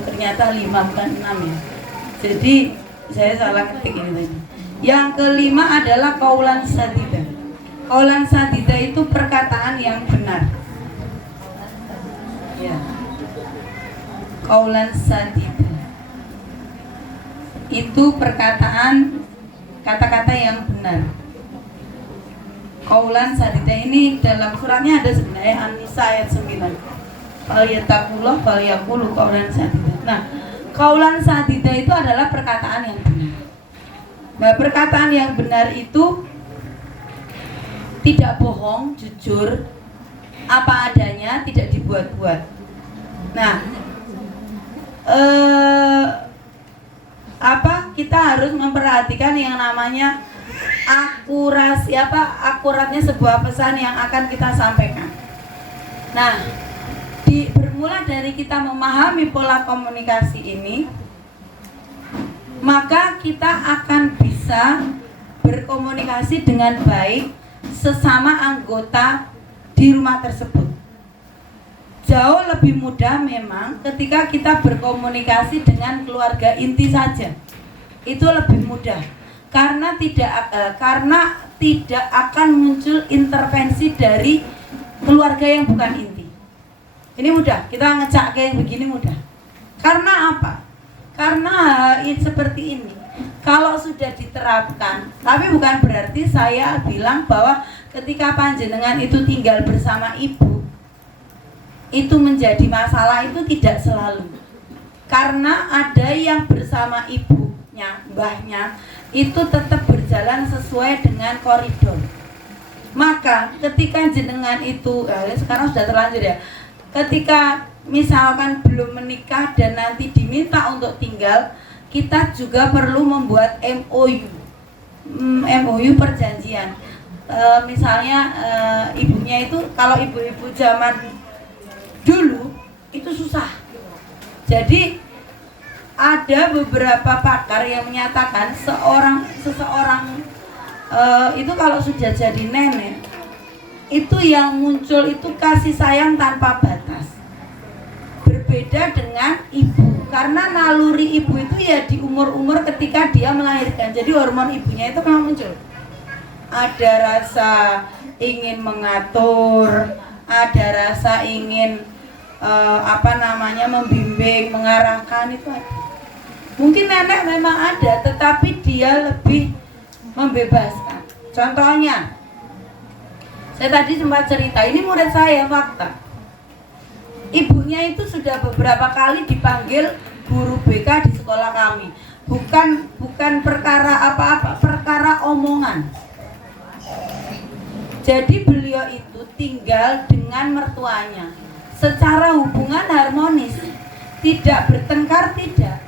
ternyata 5 bukan 6 ya. Jadi saya salah ketik ini tadi. Yang kelima adalah qaulan sadida. Qaulan sadida itu perkataan yang benar. Ya. Qaulan sadida itu perkataan kata-kata yang benar. Qaulan sadida ini dalam suratnya ada sebenarnya An-Nisa ayat 9. Falyattaqullah falyaqulu qaulan sadida. Nah, qaulan sadida itu adalah perkataan yang benar. Nah, perkataan yang benar itu tidak bohong, jujur, apa adanya, tidak dibuat-buat. Nah, kita harus memperhatikan yang namanya akuratnya sebuah pesan yang akan kita sampaikan. Nah, bermula dari kita memahami pola komunikasi ini, maka kita akan bisa berkomunikasi dengan baik sesama anggota di rumah tersebut. Jauh lebih mudah memang ketika kita berkomunikasi dengan keluarga inti saja. Itu lebih mudah karena tidak akan muncul intervensi dari keluarga yang bukan inti. Ini mudah, kita ngecak kayak begini mudah. Karena apa? Karena seperti ini. Kalau sudah diterapkan, tapi bukan berarti saya bilang bahwa ketika panjenengan itu tinggal bersama ibu, itu menjadi masalah, itu tidak selalu. Karena ada yang bersama ibunya, mbahnya, itu tetap berjalan sesuai dengan koridor. Maka ketika jenengan itu, sekarang sudah terlanjur ya, ketika misalkan belum menikah dan nanti diminta untuk tinggal, kita juga perlu membuat MOU perjanjian. Misalnya ibunya itu, kalau ibu-ibu zaman dulu itu susah. Jadi ada beberapa pakar yang menyatakan seseorang itu kalau sudah jadi nenek, itu yang muncul itu kasih sayang tanpa batas. Berbeda dengan ibu, karena naluri ibu itu ya di umur-umur ketika dia melahirkan. Jadi hormon ibunya itu memang muncul. Ada rasa ingin mengatur, ada rasa ingin membimbing, mengarahkan, itu ada. Mungkin nenek memang ada, tetapi dia lebih membebaskan. Contohnya, saya tadi sempat cerita, ini murid saya, fakta. Ibunya itu sudah beberapa kali dipanggil guru BK di sekolah kami. Bukan perkara apa-apa, perkara omongan. Jadi beliau itu tinggal dengan mertuanya. Secara hubungan harmonis, tidak bertengkar, tidak.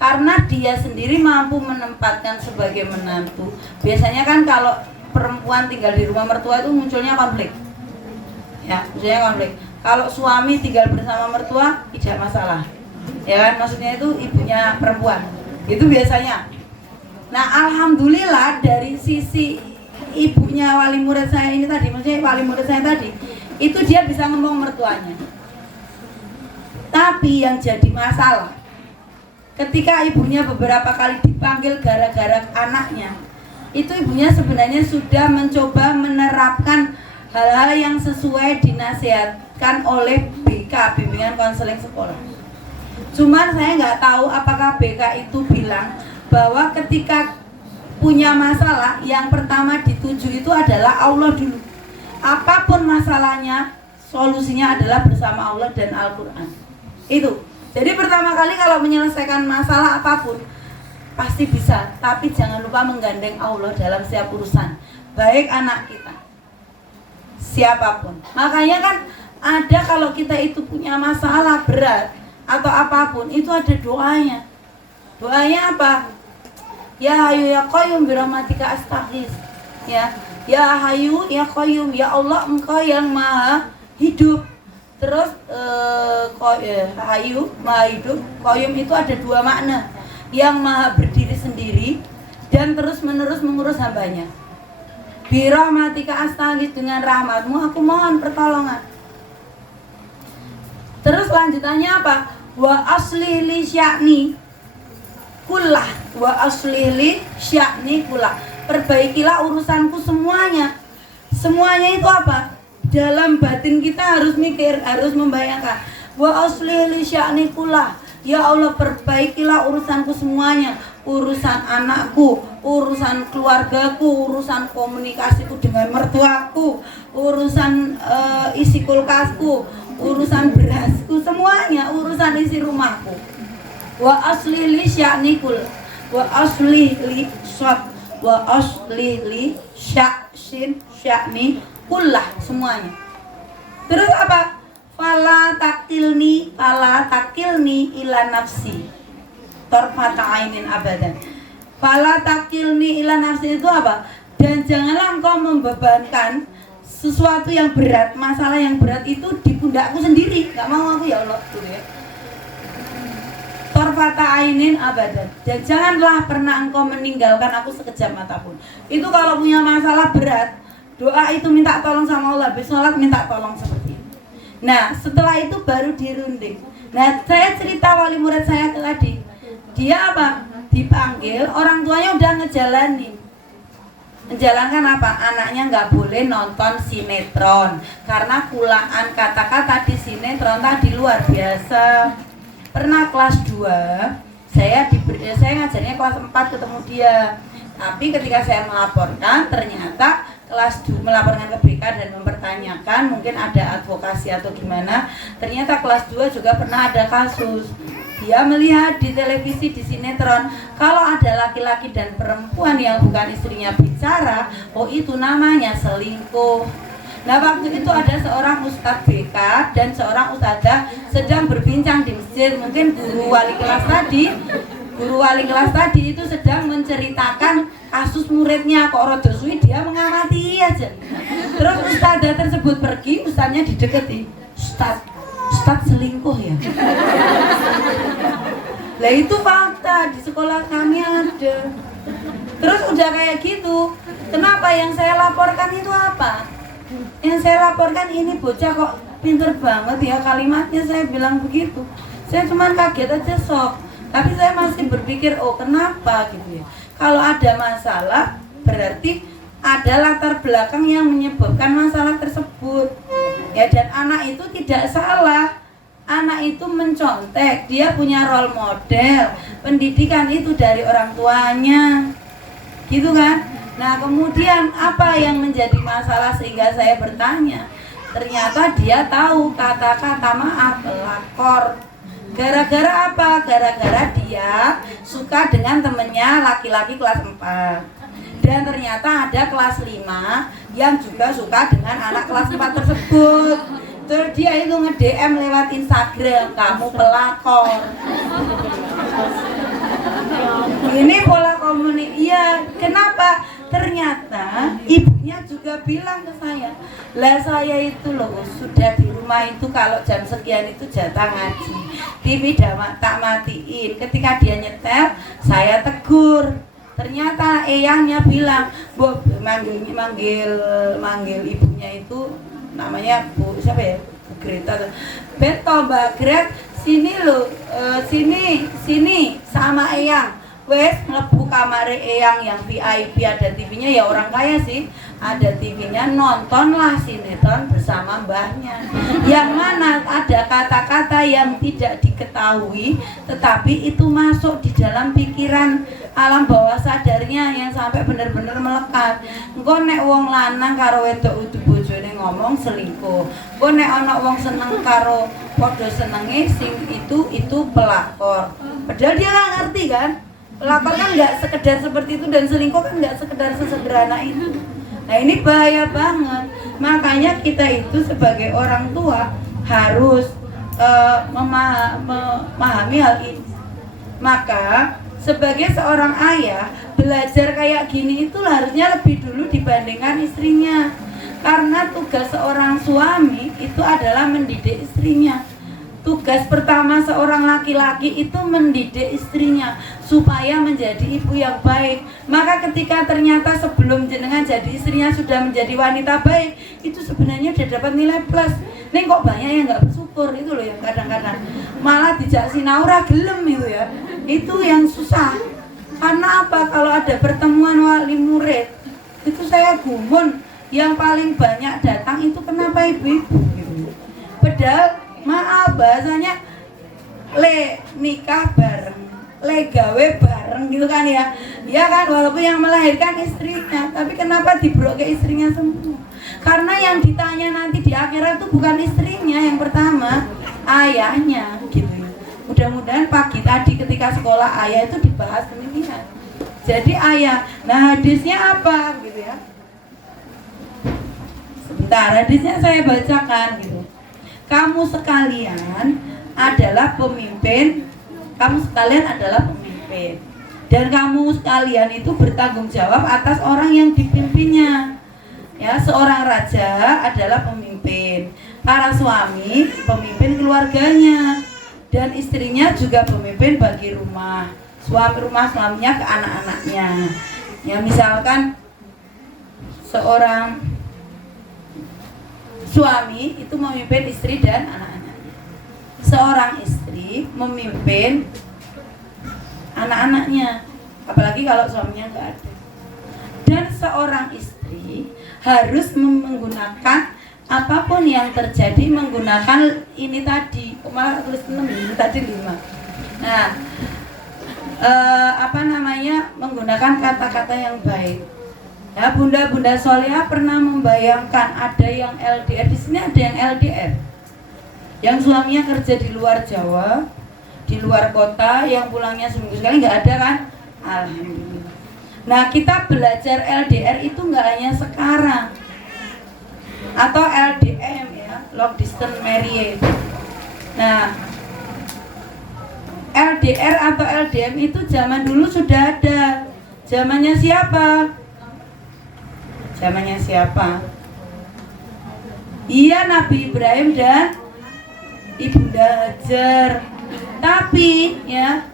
karena dia sendiri mampu menempatkan sebagai menantu. Biasanya kan kalau perempuan tinggal di rumah mertua itu munculnya konflik. Ya, munculnya konflik. Kalau suami tinggal bersama mertua tidak masalah. Ya kan, maksudnya itu ibunya perempuan. Itu biasanya. Nah, alhamdulillah dari sisi ibunya wali murid saya ini tadi, maksudnya wali murid saya tadi, itu dia bisa ngomong mertuanya. Tapi yang jadi masalah, ketika ibunya beberapa kali dipanggil gara-gara anaknya, itu ibunya sebenarnya sudah mencoba menerapkan hal-hal yang sesuai dinasihatkan oleh BK, bimbingan konseling sekolah. Cuman saya nggak tahu apakah BK itu bilang bahwa ketika punya masalah, yang pertama dituju itu adalah Allah dulu. Apapun masalahnya, solusinya adalah bersama Allah dan Al-Quran. Itu. Jadi pertama kali kalau menyelesaikan masalah apapun pasti bisa, tapi jangan lupa menggandeng Allah dalam setiap urusan, baik anak kita, siapapun. Makanya kan ada kalau kita itu punya masalah berat atau apapun, itu ada doanya. Doanya apa? Ya Hayu ya Qayyum birahmatika astaghits. Ya Hayu ya Qayyum, ya Allah Engkau yang Maha Hidup. Terus Hayu Maha Hidup, Qayyum itu ada dua makna. Yang Maha berdiri sendiri dan terus menerus mengurus hambanya. Birahmatika astaghits, dengan rahmatmu aku mohon pertolongan. Terus lanjutannya apa? Wa aslih li sya'ni kullah, wa aslih li sya'ni kullah. Perbaikilah urusanku semuanya. Semuanya itu apa? Dalam batin kita harus mikir, harus membayangkan. Wa aslih li sya'ni kullah. Ya Allah, perbaikilah urusanku semuanya. Urusan anakku, urusan keluargaku, urusan komunikasiku dengan mertuaku, urusan isi kulkasku, urusan berasku, semuanya, urusan isi rumahku. Wa aslih li sya'ni kul, wa aslih li syat, wa aslih li sya'ni kullah, semuanya. Terus apa? Fala takilni ila nafsi torfata ainin abadan. Fala takilni ila nafsi itu apa? Dan janganlah engkau membebankan sesuatu yang berat, masalah yang berat itu di pundakku sendiri. Gak mau aku ya Allah, gitu ya. Torfata ainin abadan. Dan janganlah pernah engkau meninggalkan aku sekejap mata pun. Itu kalau punya masalah berat, doa itu minta tolong sama Allah, habis sholat minta tolong seperti itu. Nah, setelah itu baru dirunding. Nah, saya cerita wali murid saya tadi, dia apa? Dipanggil, orang tuanya udah ngejalanin. Menjalankan apa? Anaknya nggak boleh nonton sinetron karena kulaan kata-kata di sinetron tadi luar biasa. Pernah kelas 2, saya ngajarnya kelas 4 ketemu dia. Tapi ketika saya melaporkan, ternyata kelas 2 melaporkan ke BK dan mempertanyakan mungkin ada advokasi atau gimana, ternyata kelas 2 juga pernah ada kasus. Dia melihat di televisi, di sinetron, kalau ada laki-laki dan perempuan yang bukan istrinya bicara, oh itu namanya selingkuh. Nah, waktu itu ada seorang ustadz BK dan seorang ustadzah sedang berbincang di masjid. Mungkin guru wali kelas tadi itu sedang menceritakan kasus muridnya, kok rodo suwi dia mengamati aja. Terus ustadzah tersebut pergi, ustadznya dideketi. Ustadz selingkuh ya? Lah itu fakta, di sekolah kami ada. Terus udah kayak gitu, kenapa yang saya laporkan itu apa? Yang saya laporkan ini bocah kok pinter banget ya kalimatnya, saya bilang begitu. Saya cuma kaget aja sok. Tapi saya masih berpikir, oh kenapa gitu ya. Kalau ada masalah berarti ada latar belakang yang menyebabkan masalah tersebut. Ya, dan anak itu tidak salah. Anak itu mencontek, dia punya role model. Pendidikan itu dari orang tuanya. Gitu kan? Nah, kemudian apa yang menjadi masalah sehingga saya bertanya? Ternyata dia tahu kata-kata maaf, pelakor. Gara-gara apa? Gara-gara dia suka dengan temennya laki-laki kelas 4. Dan ternyata ada kelas 5 yang juga suka dengan anak kelas 4 tersebut. Terus dia itu nge-DM lewat Instagram, kamu pelakor. Ini pola komunikasi. Iya, kenapa? Ternyata ibunya juga bilang ke saya, lah saya itu loh sudah di rumah itu kalau jam sekian itu jatah ngaji, TV tak matiin. Ketika dia nyetel, saya tegur. Ternyata eyangnya bilang, Bu, manggil ibunya itu namanya Bu siapa ya? Bu Greta. Beto Mbak Gret, sini lo, sini sama eyang. Wes mlebu kamare eyang yang VIP, ada TV-nya, ya orang kaya sih, ada TV-nya, nontonlah sinetron bersama mbahnya. Yang mana ada kata-kata yang tidak diketahui, tetapi itu masuk di dalam pikiran alam bawah sadarnya yang sampai benar-benar melekat. Engko nek wong lanang karo wedok udu bojone ngomong selingkuh. Engko nek ana wong seneng karo padha senenge sing itu pelakor. Padahal dia nggak ngerti kan? Pelakor kan nggak sekedar seperti itu, dan selingkuh kan nggak sekedar sesederhana itu. Nah ini bahaya banget. Makanya kita itu sebagai orang tua harus memahami hal ini. Maka sebagai seorang ayah, belajar kayak gini itu harusnya lebih dulu dibandingkan istrinya. Karena tugas seorang suami itu adalah mendidik istrinya. Tugas pertama seorang laki-laki itu mendidik istrinya supaya menjadi ibu yang baik. Maka ketika ternyata sebelum jenengan jadi istrinya sudah menjadi wanita baik, itu sebenarnya sudah dapat nilai plus. Nih kok banyak yang nggak bersyukur, itu loh yang kadang-kadang malah dijak sinaura gelem itu ya. Itu yang susah. Karena apa? Kalau ada pertemuan wali murid, itu saya gumun, yang paling banyak datang itu kenapa ibu-ibu gitu. Padahal maaf bahasanya le nikah bareng, le gawe bareng gitu kan ya. Ya kan, walaupun yang melahirkan istrinya, tapi kenapa dibrok ke istrinya semua? Karena yang ditanya nanti di akhirat itu bukan istrinya yang pertama, ayahnya gitu. Mudah-mudahan pagi tadi ketika sekolah ayah itu dibahas demikian. Jadi ayah, nah hadisnya apa gitu ya. Sebentar, hadisnya saya bacakan gitu. Kamu sekalian adalah pemimpin, dan kamu sekalian itu bertanggung jawab atas orang yang dipimpinnya. Ya, seorang raja adalah pemimpin, para suami pemimpin keluarganya, dan istrinya juga pemimpin bagi rumah. Suaminya ke anak-anaknya. Ya, misalkan seorang suami itu memimpin istri dan anak-anaknya. Seorang istri memimpin anak-anaknya, apalagi kalau suaminya nggak ada. Dan seorang istri harus menggunakan apapun yang terjadi, menggunakan ini tadi, malah tulis 6, ini tadi 5. Nah, menggunakan kata-kata yang baik. Ya, bunda-bunda solehah pernah membayangkan ada yang LDR, di sini ada yang LDR, yang suaminya kerja di luar Jawa, di luar kota, yang pulangnya seminggu sekali, nggak ada kan? Alhamdulillah. Nah, kita belajar LDR itu nggak hanya sekarang, atau LDM ya, long distance marriage. Nah, LDR atau LDM itu zaman dulu sudah ada. Zamannya siapa? Zamannya siapa? Iya, Nabi Ibrahim dan Ibunda Hajar. Tapi ya,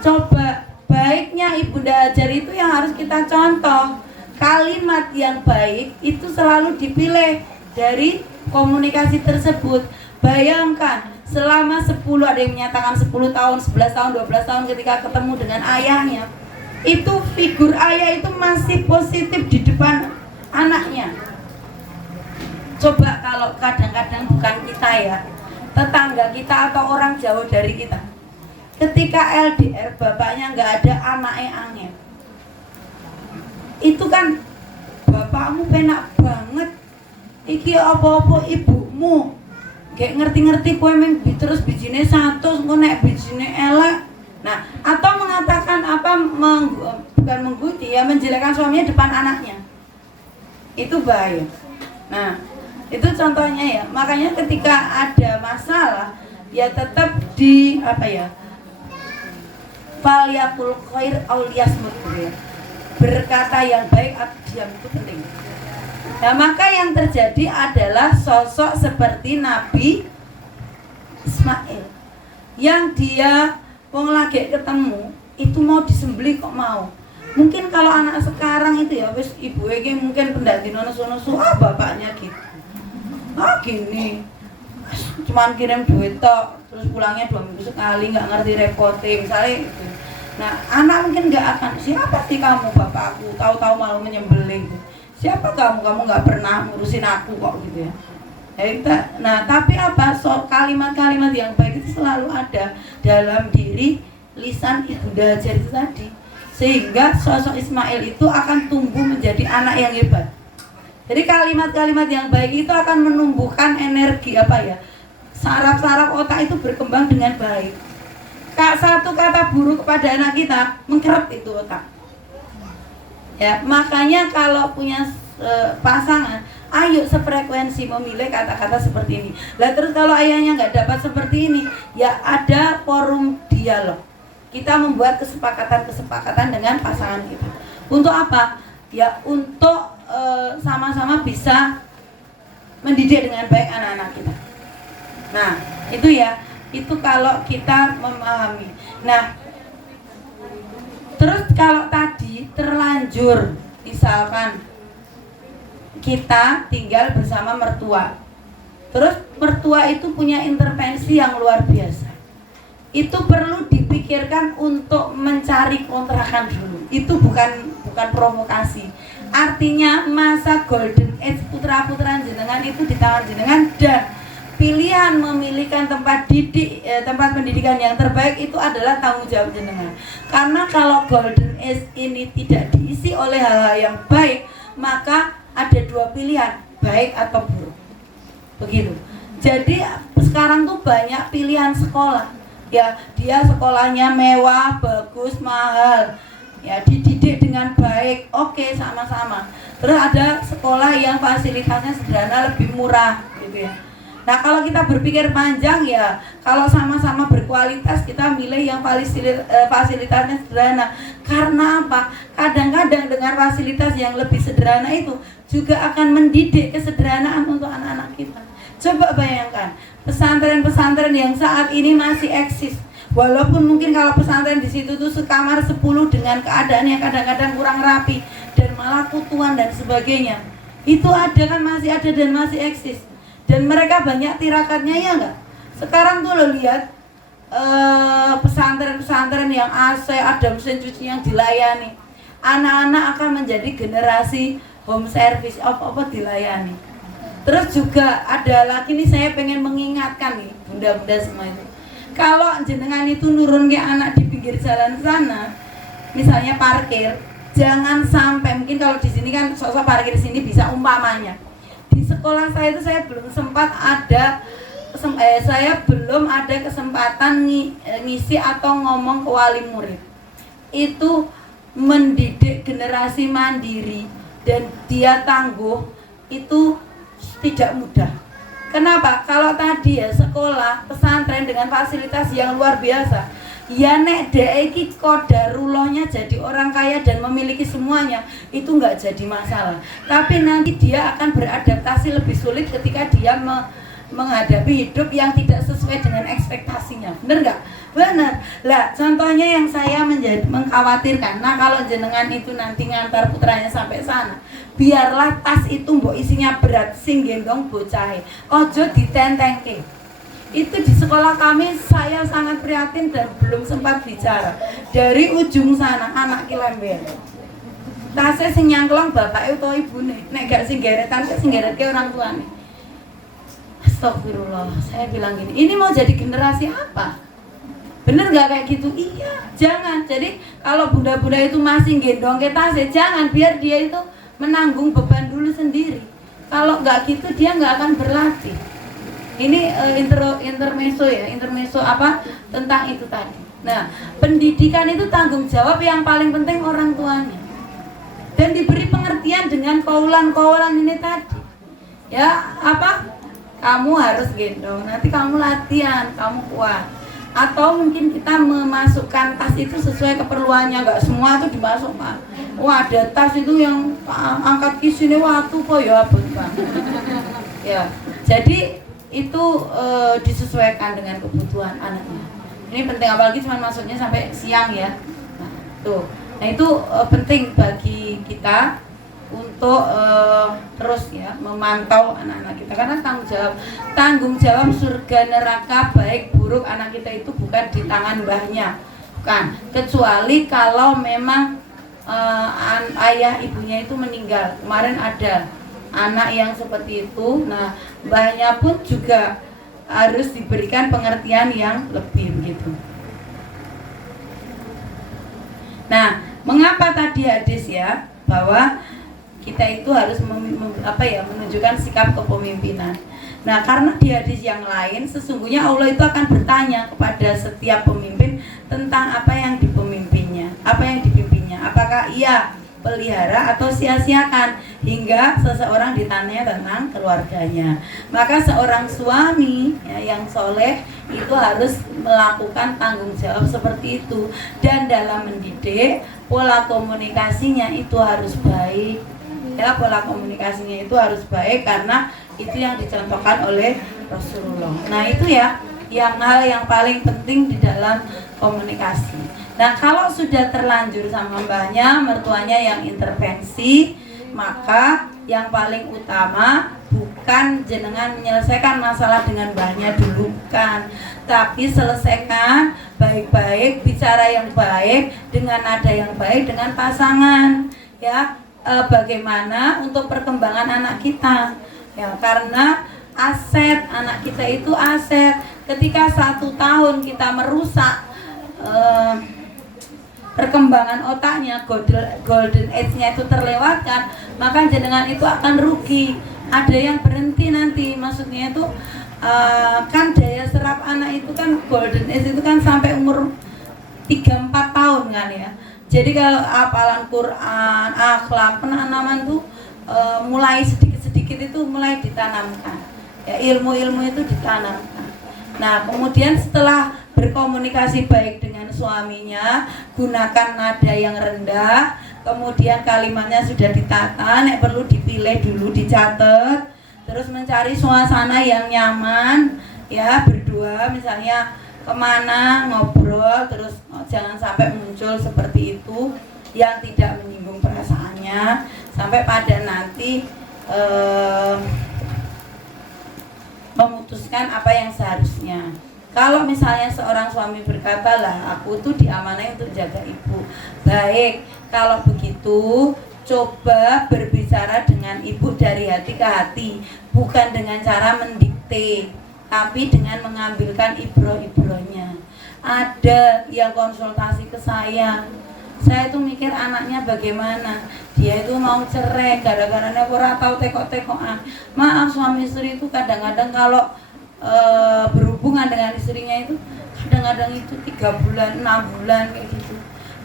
coba baiknya Ibunda Hajar itu yang harus kita contoh. Kalimat yang baik itu selalu dipilih dari komunikasi tersebut. Bayangkan selama 10, ada yang menyatakan 10 tahun, 11 tahun, 12 tahun ketika ketemu dengan ayahnya, itu figur ayah itu masih positif di depan anaknya. Coba kalau kadang-kadang bukan kita ya, tetangga kita atau orang jauh dari kita, ketika LDR bapaknya nggak ada, anaknya angin, itu kan bapakmu penak banget, iki apa-apa ibumu kayak ngerti-ngerti kowe meng terus bijine 100, engko nek bijine elek. Nah, atau mengatakan apa, bukan mengguti ya, menjelekkan suaminya depan anaknya. Itu bahaya. Nah, itu contohnya ya. Makanya ketika ada masalah ya tetap falyakul khair aw liyasmut, berkata yang baik atau diam itu penting. Nah, maka yang terjadi adalah sosok seperti Nabi Ismail yang dia wong lagi ketemu itu mau disembelih kok mau. Mungkin kalau anak sekarang itu ya wis ibu iki mungkin pendaki nono-nono bapaknya gitu. Gini. Cuman kirim duit tok, terus pulangnya 2 minggu sekali, nggak ngerti repotnya misalnya itu. Nah, anak mungkin nggak akan, siapa sih kamu bapakku, tahu-tahu malu menyembelih gitu. Siapa kamu nggak pernah ngurusin aku kok gitu ya. Nah, tapi apa, kalimat-kalimat yang baik itu selalu ada dalam diri lisan Ibunda Hajar itu tadi, sehingga sosok Ismail itu akan tumbuh menjadi anak yang hebat. Jadi kalimat-kalimat yang baik itu akan menumbuhkan energi saraf-saraf otak itu berkembang dengan baik. Satu kata buruk kepada anak kita mengkerut itu otak. Ya, makanya kalau punya pasangan, ayo sefrekuensi memilih kata-kata seperti ini. Lah terus kalau ayahnya nggak dapat seperti ini, ya ada forum dialog. Kita membuat kesepakatan dengan pasangan kita. Untuk apa? Ya untuk sama-sama bisa mendidik dengan baik anak-anak kita. Nah, itu ya, itu kalau kita memahami. Nah, terus kalau tadi terlanjur, misalkan kita tinggal bersama mertua, terus mertua itu punya intervensi yang luar biasa. Itu perlu dipikirkan untuk mencari kontrakan dulu. Itu bukan provokasi. Artinya masa golden age putra-putra jenengan itu di tangan jenengan, dan pilihan memilihkan tempat pendidikan yang terbaik itu adalah tanggung jawab jenengan. Karena kalau golden age ini tidak diisi oleh hal-hal yang baik, maka ada 2 pilihan, baik atau buruk. Begitu. Jadi sekarang tuh banyak pilihan sekolah. Ya, dia sekolahnya mewah, bagus, mahal. Ya, dididik dengan baik, oke, sama-sama. Terus ada sekolah yang fasilitasnya sederhana, lebih murah gitu ya. Nah, kalau kita berpikir panjang ya, kalau sama-sama berkualitas kita milih yang fasilitasnya sederhana. Karena apa? Kadang-kadang dengan fasilitas yang lebih sederhana itu juga akan mendidik kesederhanaan untuk anak-anak kita. Coba bayangkan, pesantren-pesantren yang saat ini masih eksis. Walaupun mungkin kalau pesantren di situ tuh sekamar 10 dengan keadaan yang kadang-kadang kurang rapi dan malah kutuan dan sebagainya. Itu ada kan, masih ada dan masih eksis. Dan mereka banyak tirakatnya, ya enggak? Sekarang tuh lo lihat pesantren-pesantren yang AC, ada mesin cuci yang dilayani. Anak-anak akan menjadi generasi home service, apa-apa dilayani. Terus juga ada lagi nih, saya pengen mengingatkan nih bunda-bunda semua itu. Kalau jenengan itu nurun ke anak di pinggir jalan sana, misalnya parkir, jangan sampai, mungkin kalau di sini kan sosok parkir sini bisa umpamanya. Di sekolah saya itu saya belum ada kesempatan ngisi atau ngomong ke wali murid. Itu mendidik generasi mandiri dan dia tangguh itu tidak mudah. Kenapa? Kalau tadi ya sekolah, pesantren dengan fasilitas yang luar biasa, ya nek dek iki kodarullahnya jadi orang kaya dan memiliki semuanya, itu nggak jadi masalah. Tapi nanti dia akan beradaptasi lebih sulit ketika dia menghadapi hidup yang tidak sesuai dengan ekspektasinya. Bener nggak? Bener. Lah, contohnya yang saya mengkhawatirkan. Nah, kalau jenengan itu nanti ngantar putranya sampai sana, biarlah tas itu mbok isinya berat, sing gendong bocahe. Ojo ditentengke. Itu di sekolah kami saya sangat prihatin dan belum sempat bicara. Dari ujung sana anak kilember. Tasnya sing nyangklong bapaknya atau ibune. Nek gak sing geretan, sing geretke orang tuane. Astagfirullah, saya bilang gini, ini mau jadi generasi apa? Bener gak kayak gitu? Iya, jangan. Jadi kalau bunda-bunda itu masih gendong ke tasnya, jangan, biar dia itu menanggung beban dulu sendiri. Kalau nggak gitu dia nggak akan berlatih. Ini intermezzo apa tentang itu tadi. Nah, pendidikan itu tanggung jawab yang paling penting orang tuanya. Dan diberi pengertian dengan kaulan-kaulan ini tadi. Ya, apa? Kamu harus gendong, nanti kamu latihan, kamu kuat. Atau mungkin kita memasukkan tas itu sesuai keperluannya, nggak semua itu dimasukkan. Wah, ada tas itu yang angkat kisine waktu kok ya abot banget. Ya, jadi itu disesuaikan dengan kebutuhan anaknya. Ini penting, apalagi cuma masuknya sampai siang ya. Nah, tuh. Nah, itu penting bagi kita untuk terus ya memantau anak-anak kita, karena tanggung jawab surga neraka baik buruk anak kita itu bukan di tangan mbahnya, bukan, kecuali kalau memang ayah ibunya itu meninggal. Kemarin ada anak yang seperti itu, nah mbahnya pun juga harus diberikan pengertian yang lebih gitu. Nah, mengapa tadi hadis ya bahwa kita itu harus menunjukkan sikap kepemimpinan. Nah, karena di hadis yang lain sesungguhnya Allah itu akan bertanya kepada setiap pemimpin tentang apa yang dipimpinnya, apakah ia pelihara atau sia-siakan, hingga seseorang ditanya tentang keluarganya. Maka seorang suami ya, yang soleh itu harus melakukan tanggung jawab seperti itu, dan dalam mendidik pola komunikasinya itu harus baik. Ya, pola komunikasinya itu harus baik karena itu yang dicontohkan oleh Rasulullah. Nah, itu ya hal yang paling penting di dalam komunikasi. Nah, kalau sudah terlanjur sama mbahnya, mertuanya yang intervensi, maka yang paling utama bukan jenengan menyelesaikan masalah dengan mbahnya dulu, kan, tapi selesaikan baik-baik, bicara yang baik dengan nada yang baik dengan pasangan, ya. Bagaimana untuk perkembangan anak kita, ya, karena aset anak kita itu aset. Ketika 1 tahun kita merusak perkembangan otaknya, golden age-nya itu terlewatkan, maka jenengan itu akan rugi. Ada yang berhenti nanti, maksudnya itu kan daya serap anak itu kan golden age itu kan sampai umur 3-4 tahun kan ya. Jadi kalau hafalan Quran, akhlak, penanaman tuh mulai sedikit-sedikit itu mulai ditanamkan. Ya, ilmu-ilmu itu ditanamkan. Nah, kemudian setelah berkomunikasi baik dengan suaminya, gunakan nada yang rendah, kemudian kalimatnya sudah ditata, nek perlu dipilih dulu, dicatat, terus mencari suasana yang nyaman, ya, berdua misalnya kemana ngobrol, terus jangan sampai muncul seperti itu yang tidak menyinggung perasaannya, sampai pada nanti memutuskan apa yang seharusnya. Kalau misalnya seorang suami berkata, lah aku tuh diamanai untuk jaga ibu, baik, kalau begitu coba berbicara dengan ibu dari hati ke hati, bukan dengan cara mendikte, tapi dengan mengambilkan ibro-ibronya. Ada yang konsultasi ke saya tuh mikir anaknya bagaimana, dia itu mau cerai gara-gara ora tau tekok-tekokan. Maaf, suami istri itu kadang-kadang kalau berhubungan dengan istrinya itu kadang-kadang itu 3 bulan, 6 bulan kayak gitu.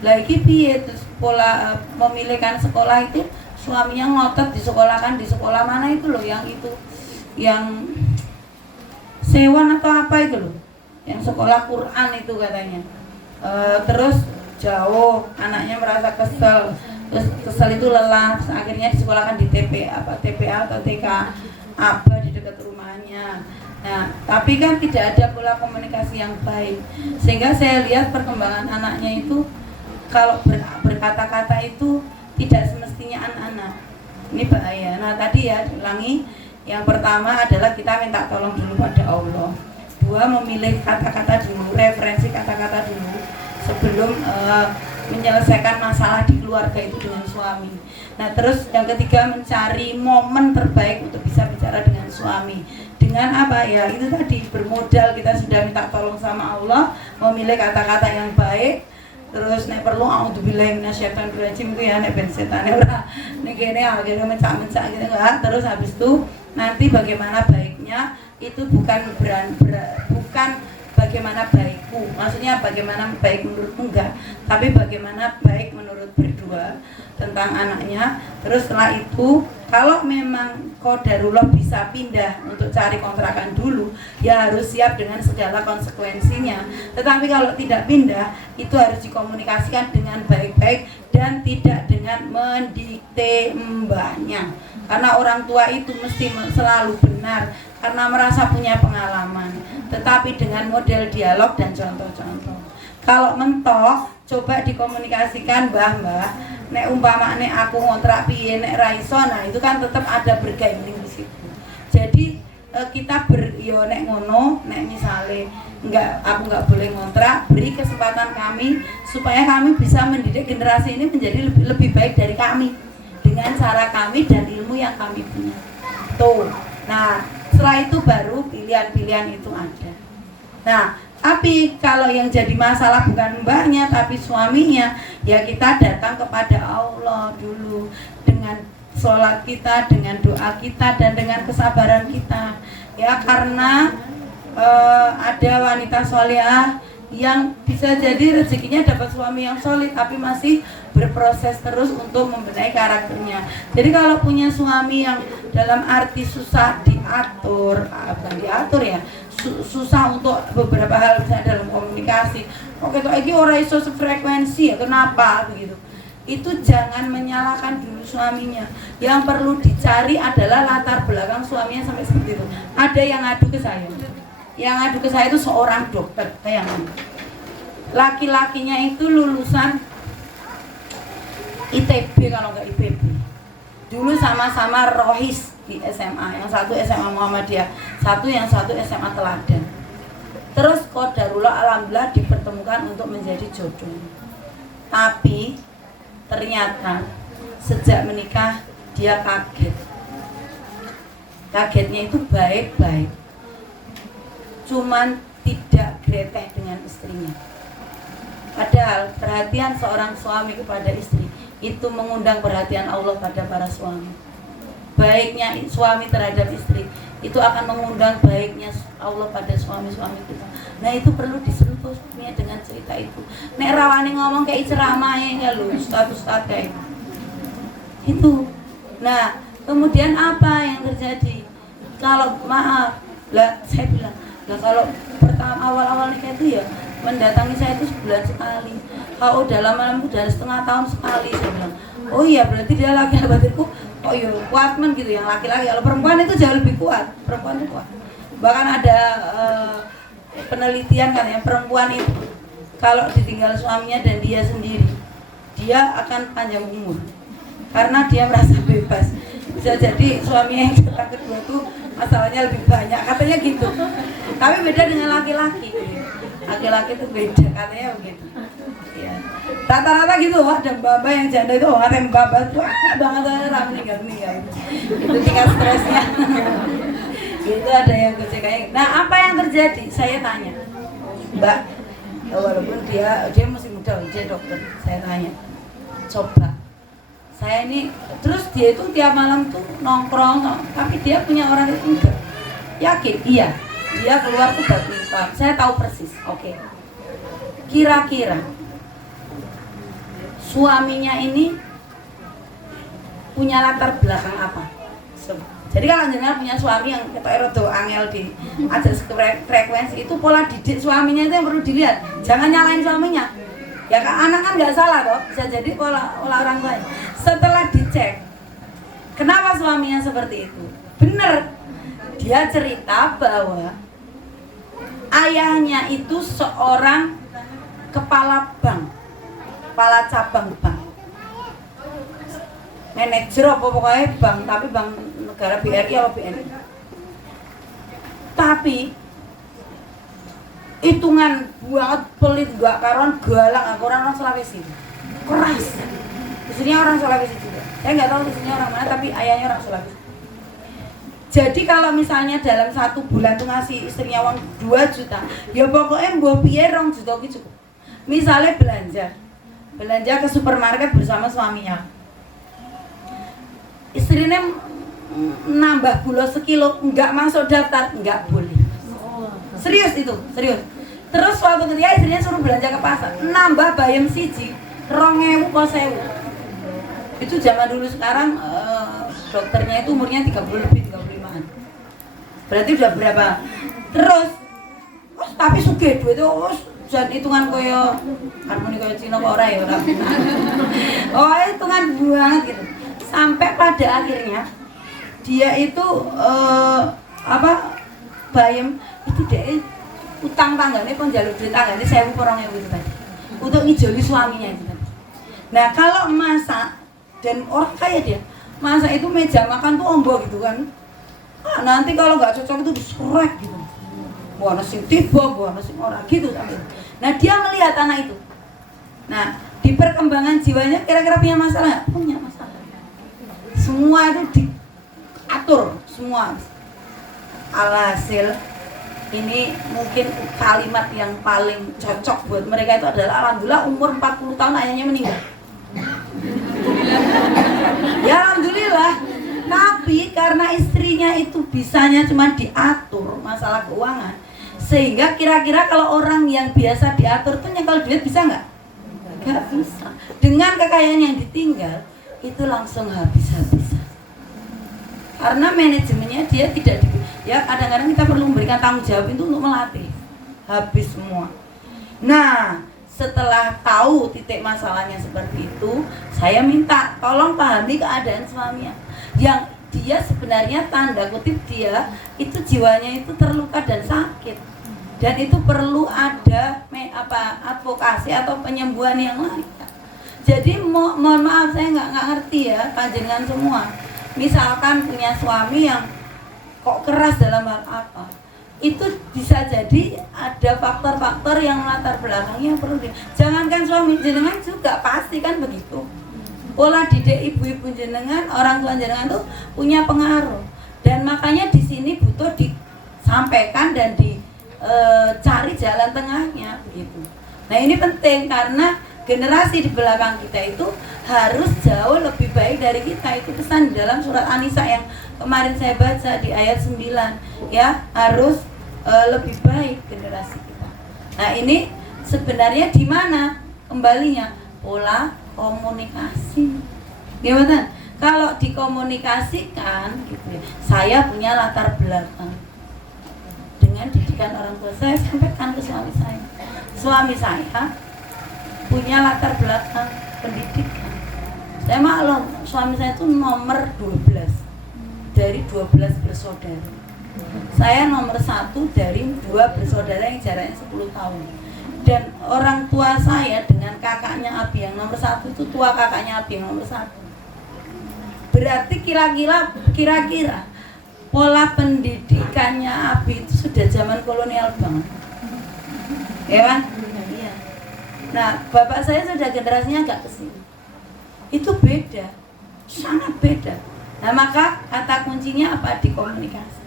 Lagi piye terus pola memilihkan sekolah itu suaminya ngotot disekolahkan di sekolah mana itu loh, yang itu yang sewan atau apa itu loh, yang sekolah Quran itu katanya. Terus jauh, anaknya merasa kesel, terus kesel itu lelah, akhirnya disekolahkan di TPA atau TK apa di dekat rumahnya. Nah, tapi kan tidak ada pola komunikasi yang baik, sehingga saya lihat perkembangan anaknya itu kalau berkata-kata itu tidak semestinya anak-anak. Ini bahaya. Nah, tadi ya diulangi, yang pertama adalah kita minta tolong dulu pada Allah. 2, memilih kata-kata dulu, referensi kata-kata dulu sebelum menyelesaikan masalah di keluarga itu dengan suami. Nah, terus yang ketiga, mencari momen terbaik untuk bisa bicara dengan suami. Dengan apa ya? Itu tadi, bermodal kita sudah minta tolong sama Allah, memilih kata-kata yang baik. Terus nek perlu auzubillahi minasyaitonirrajim itu ya, nek ben setane ora nek kene akhirnya mencak-mencak gitu enggak. Terus habis itu nanti bagaimana baiknya itu bukan bagaimana baik, menurutku, maksudnya bagaimana baik menurutmu enggak, tapi bagaimana baik menurut berdua tentang anaknya. Terus setelah itu kalau memang qadarullah bisa pindah untuk cari kontrakan dulu, ya harus siap dengan segala konsekuensinya. Tetapi kalau tidak pindah, itu harus dikomunikasikan dengan baik-baik dan tidak dengan mendikte mbahnya. Karena orang tua itu mesti selalu benar karena merasa punya pengalaman, tetapi dengan model dialog dan contoh-contoh. Kalau mentok, coba dikomunikasikan, mbah, nek umpama nek aku ngontrak piye nek ra iso, nah itu kan tetap ada bergaining di situ. Jadi kita nek ngono, nek misale aku nggak boleh ngontrak, beri kesempatan kami supaya kami bisa mendidik generasi ini menjadi lebih baik dari kami dengan cara kami dan ilmu yang kami punya. Tuh. Nah, setelah itu baru pilihan-pilihan itu ada. Nah, tapi kalau yang jadi masalah bukan mbaknya tapi suaminya, ya kita datang kepada Allah dulu dengan sholat kita, dengan doa kita, dan dengan kesabaran kita. Ya, karena ada wanita solehah yang bisa jadi rezekinya dapat suami yang solid tapi masih berproses terus untuk membenahi karakternya. Jadi kalau punya suami yang dalam arti susah diatur, bukan diatur ya, susah untuk beberapa hal misalnya dalam komunikasi, oke tuh ini orang iso sefrekuensi ya kenapa begitu, itu jangan menyalahkan dulu suaminya. Yang perlu dicari adalah latar belakang suaminya sampai seperti itu. Ada yang ngadu ke saya, itu seorang dokter, bayangkan laki-lakinya itu lulusan ITB kalau nggak IPB, dulu sama-sama rohis di SMA, yang satu SMA Muhammadiyah, yang satu SMA Teladan. Terus qadarullah alhamdulillah dipertemukan untuk menjadi jodoh. Tapi ternyata sejak menikah dia kaget. Kagetnya itu baik-baik, cuman tidak greteh dengan istrinya. Padahal perhatian seorang suami kepada istri itu mengundang perhatian Allah pada para suami. Baiknya suami terhadap istri itu akan mengundang baiknya Allah pada suami-suami kita. Nah itu perlu disentuh dengan cerita itu. Nek rawani ngomong kayak ceramah ya lu, ustaz-ustaz kayak itu. Nah kemudian apa yang terjadi? Kalau maaf, saya bilang, kalau pertama awal-awal nikah itu ya mendatangi saya itu sebulan sekali. Kalau dalam malam itu udah setengah tahun sekali. Saya bilang, oh iya berarti dia laki-laki batirku. Oh iya kuat men gitu yang laki-laki. Kalau perempuan itu jauh lebih kuat. Perempuan itu kuat. Bahkan ada penelitian kan yang perempuan itu kalau ditinggal suaminya dan dia sendiri, dia akan panjang umur karena dia merasa bebas. Bisa jadi suaminya yang datang kedua tuh masalahnya lebih banyak, katanya gitu. Tapi beda dengan laki-laki. Laki-laki itu beda, katanya begitu. Ya. Rata-rata gitu, wah ada mbak yang janda itu orang yang mbak tuh banget orang meninggal. Itu tingkat stresnya. Itu ada yang kecekain. Nah apa yang terjadi? Saya tanya, Mbak, walaupun dia masih muda, dia dokter. Saya tanya, coba. Saya ini, terus dia itu tiap malam tuh nongkrong, tapi dia punya orang itu enggak. Yakin? Iya. Dia keluar tuh badminton. Saya tahu persis. Oke. Kira-kira suaminya ini punya latar belakang apa? Jadi kalau jenengan punya suami yang kita rodo angel di ajas frekuensi, itu pola didik suaminya itu yang perlu dilihat. Jangan nyalain suaminya. Ya kan anak kan nggak salah toh, bisa jadi pola orang lain. Setelah dicek, kenapa suaminya seperti itu? Bener, dia cerita bahwa ayahnya itu seorang kepala bank, kepala cabang bank, manajer apa pokoknya bank, tapi bank negara BRI atau BNI. Tapi hitungan buat pelit gak karuan, galak orang Sulawesi, keras. Istrinya orang Sulawesi juga. Saya nggak tahu istrinya orang mana, tapi ayahnya orang Sulawesi. Jadi kalau misalnya dalam 1 bulan tuh ngasih istrinya uang 2 juta, ya pokoknya mbok piye 2 juta ki cukup. Misalnya belanja ke supermarket bersama suaminya. Istrinya nambah gula sekilo, nggak masuk daftar, nggak boleh. Serius itu, serius. Terus suatu ketika istrinya suruh belanja ke pasar, nambah bayam siji 2.000 kok 1.000. Itu zaman dulu. Sekarang dokternya itu umurnya 30 lebih, 35an. Berarti udah berapa? Terus tapi sugih duit itu jan hitungan koyo harmoni koyo Cina kok ora ya ora. Oh, hitungan banget gitu. Sampai pada akhirnya dia itu bayam itu dia utang tanggane kon njaluk duit tanggane 1.000 itu tadi. Untuk ngijoli suaminya itu tadi. Nah, kalau masak dan orang kaya dia, masak itu meja makan tuh ombo gitu kan. Nanti kalau nggak cocok itu disorek gitu. Buana sing tiba, buana sing ora gitu sampai. Nah, dia melihat anak itu. Nah, di perkembangan jiwanya kira-kira punya masalah nggak? Punya masalah. Semua itu diatur, semua. Alhasil ini mungkin kalimat yang paling cocok buat mereka itu adalah alhamdulillah umur 40 tahun ayahnya meninggal. Ya alhamdulillah. Tapi karena istrinya itu bisanya cuma diatur masalah keuangan, sehingga kira-kira kalau orang yang biasa diatur tuh nyekel duit bisa nggak? Nggak bisa. Dengan kekayaan yang ditinggal itu langsung habis-habisan. Karena manajemennya dia tidak ya kadang-kadang kita perlu memberikan tanggung jawab itu untuk melatih. Habis semua. Nah, setelah tahu titik masalahnya seperti itu, saya minta tolong pahami keadaan suaminya. Yang dia sebenarnya tanda kutip dia itu jiwanya itu terluka dan sakit. Dan itu perlu ada advokasi atau penyembuhan yang lain. Jadi mohon maaf saya nggak ngerti ya panjenengan semua. Misalkan punya suami yang kok keras dalam hal apa, itu bisa jadi ada faktor-faktor yang latar belakangnya perlu jangankan suami jenengan juga pasti kan begitu. Pola didik ibu-ibu jenengan, orang tua jenengan tuh punya pengaruh, dan makanya di sini butuh disampaikan dan dicari jalan tengahnya begitu. Nah ini penting karena generasi di belakang kita itu harus jauh lebih baik dari kita. Itu pesan dalam surat An-Nisa yang kemarin saya baca di ayat 9 ya, harus lebih baik generasi kita. Nah ini sebenarnya di mana kembalinya? Pola komunikasi. Gimana? Kalau dikomunikasikan gitu ya. Saya punya latar belakang dengan didikan orang tua saya, sampaikan ke suami saya. Suami saya punya latar belakang pendidikan. Saya maklum, suami saya itu nomor 12 dari 12 bersaudara. Saya nomor 1 dari 2 bersaudara yang jaraknya 10 tahun. Dan orang tua saya dengan kakaknya Abi yang nomor 1 itu tua kakaknya Abi yang nomor 1. Berarti kira-kira pola pendidikannya Abi itu sudah zaman kolonial banget. Ya kan? Iya. Nah, bapak saya sudah generasinya agak kesini. Itu beda, sangat beda. Nah, maka kata kuncinya apa? Di komunikasi.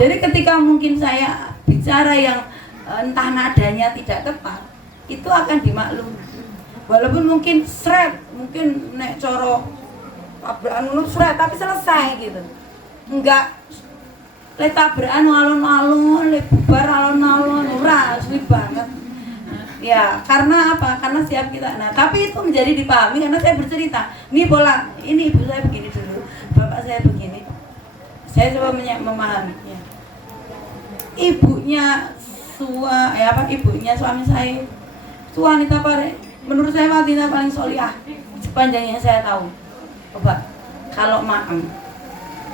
Jadi ketika mungkin saya bicara yang entah nadanya tidak tepat, itu akan dimaklumi. Walaupun mungkin seret, mungkin nek coro tabrakan seret tapi selesai gitu. Enggak le tabrakan alon-alon, le bubar alon-alon, ora suwi banget. Ya, karena apa? Karena siap kita. Nah, tapi itu menjadi dipahami karena saya bercerita. Ini pola, ini ibu saya begini dulu, bapak saya begini. Saya coba memahami. Ya. Ibunya ibunya suami saya itu wanita menurut saya wanita paling solihah sepanjang yang saya tahu. Coba kalau maem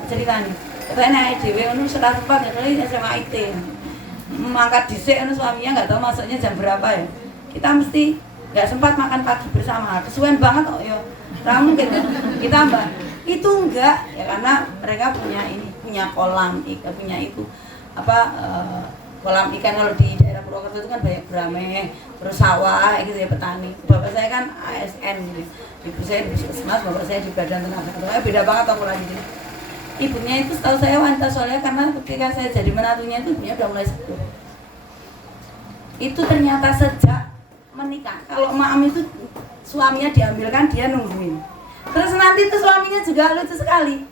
ceritanya katanya dewe anu setelah sempat ya kali SMA IT mangkat dhisik anu suaminya nggak tahu masuknya jam berapa ya, kita mesti nggak sempat makan pagi bersama, kesuwen banget kok ya ramu gitu kita mbak itu enggak ya karena mereka punya kolam ikan, punya itu kolam ikan. Kalau di daerah Purwokerto itu kan banyak beramai, terus sawah gitu ya, petani. Bapak saya kan ASN gitu. Ibu saya di Puskesmas, bapak saya di Badan Tenaga Kerja. Beda banget aku lagi gitu. Ibunya itu setahu saya wanita soalnya karena ketika saya jadi menantunya itu ibunya udah mulai sepuh. Itu ternyata sejak menikah. Kalau maam itu suaminya diambilkan, dia nungguin. Terus nanti itu suaminya juga lucu sekali.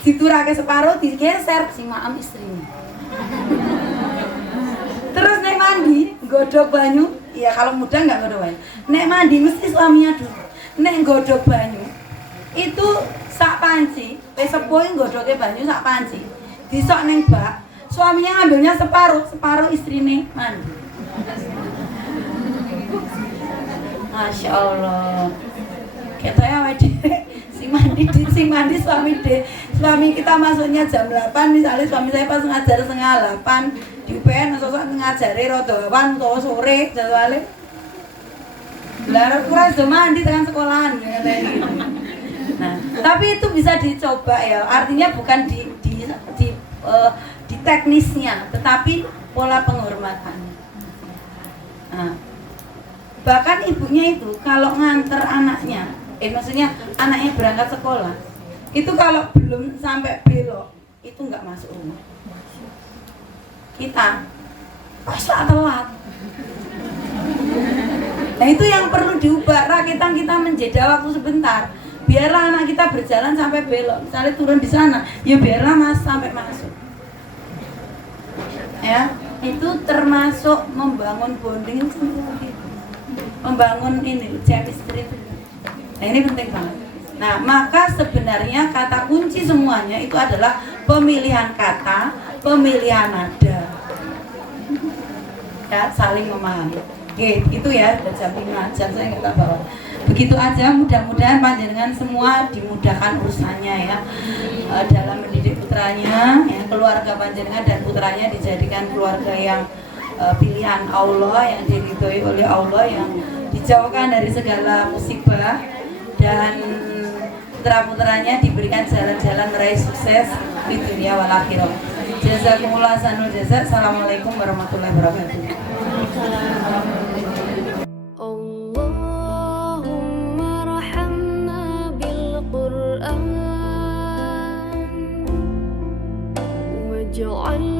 Diturake separuh, digeser si maam istrinya. Terus nek mandi, nggo godhog banyu, ya kalau muda nggak godhog banyu. Nek mandi mesti suaminya dulu. Nek godhog banyu itu sak panci, wis sepuh godhoge banyu sak panci. Disok ning bak, suaminya ngambilnya separuh istrine mandi. Masya Allah. Kita ya sing mandi suami kita masuknya jam 8, misalnya suami saya pas ngajar setengah 8 di UPN sosok ngajari rodowan atau sore jadwalnya lah kurang mandi dengan sekolahan gitu. Nah tapi itu bisa dicoba ya, artinya bukan di teknisnya tetapi pola penghormatannya. Nah, bahkan ibunya itu kalau nganter anaknya maksudnya anaknya berangkat sekolah itu kalau belum sampai belok itu nggak masuk rumah. Kita paslah telat. Nah itu yang perlu diubah, rakitan kita menjeda waktu sebentar. Biarlah anak kita berjalan sampai belok, misalnya turun di sana, ya biarlah sampai masuk. Ya, itu termasuk membangun bonding membangun ini chemistry. Nah ini penting banget. Nah maka sebenarnya kata kunci semuanya itu adalah pemilihan kata, pemilihan nada, ya saling memahami. Oke, itu ya udah jam 5 jam saya nggak bawa. Begitu aja, mudah-mudahan panjenengan semua dimudahkan urusannya ya dalam mendidik putranya, ya, keluarga panjenengan dan putranya dijadikan keluarga yang pilihan Allah, yang diridhoi oleh Allah, yang dijauhkan dari segala musibah, dan putra-putranya diberikan jalan-jalan meraih sukses di dunia wal akhirah. Jazakumullah sanul jazak. Assalamualaikum warahmatullahi wabarakatuh. Allahumma rahamna bil Qur'an waj'al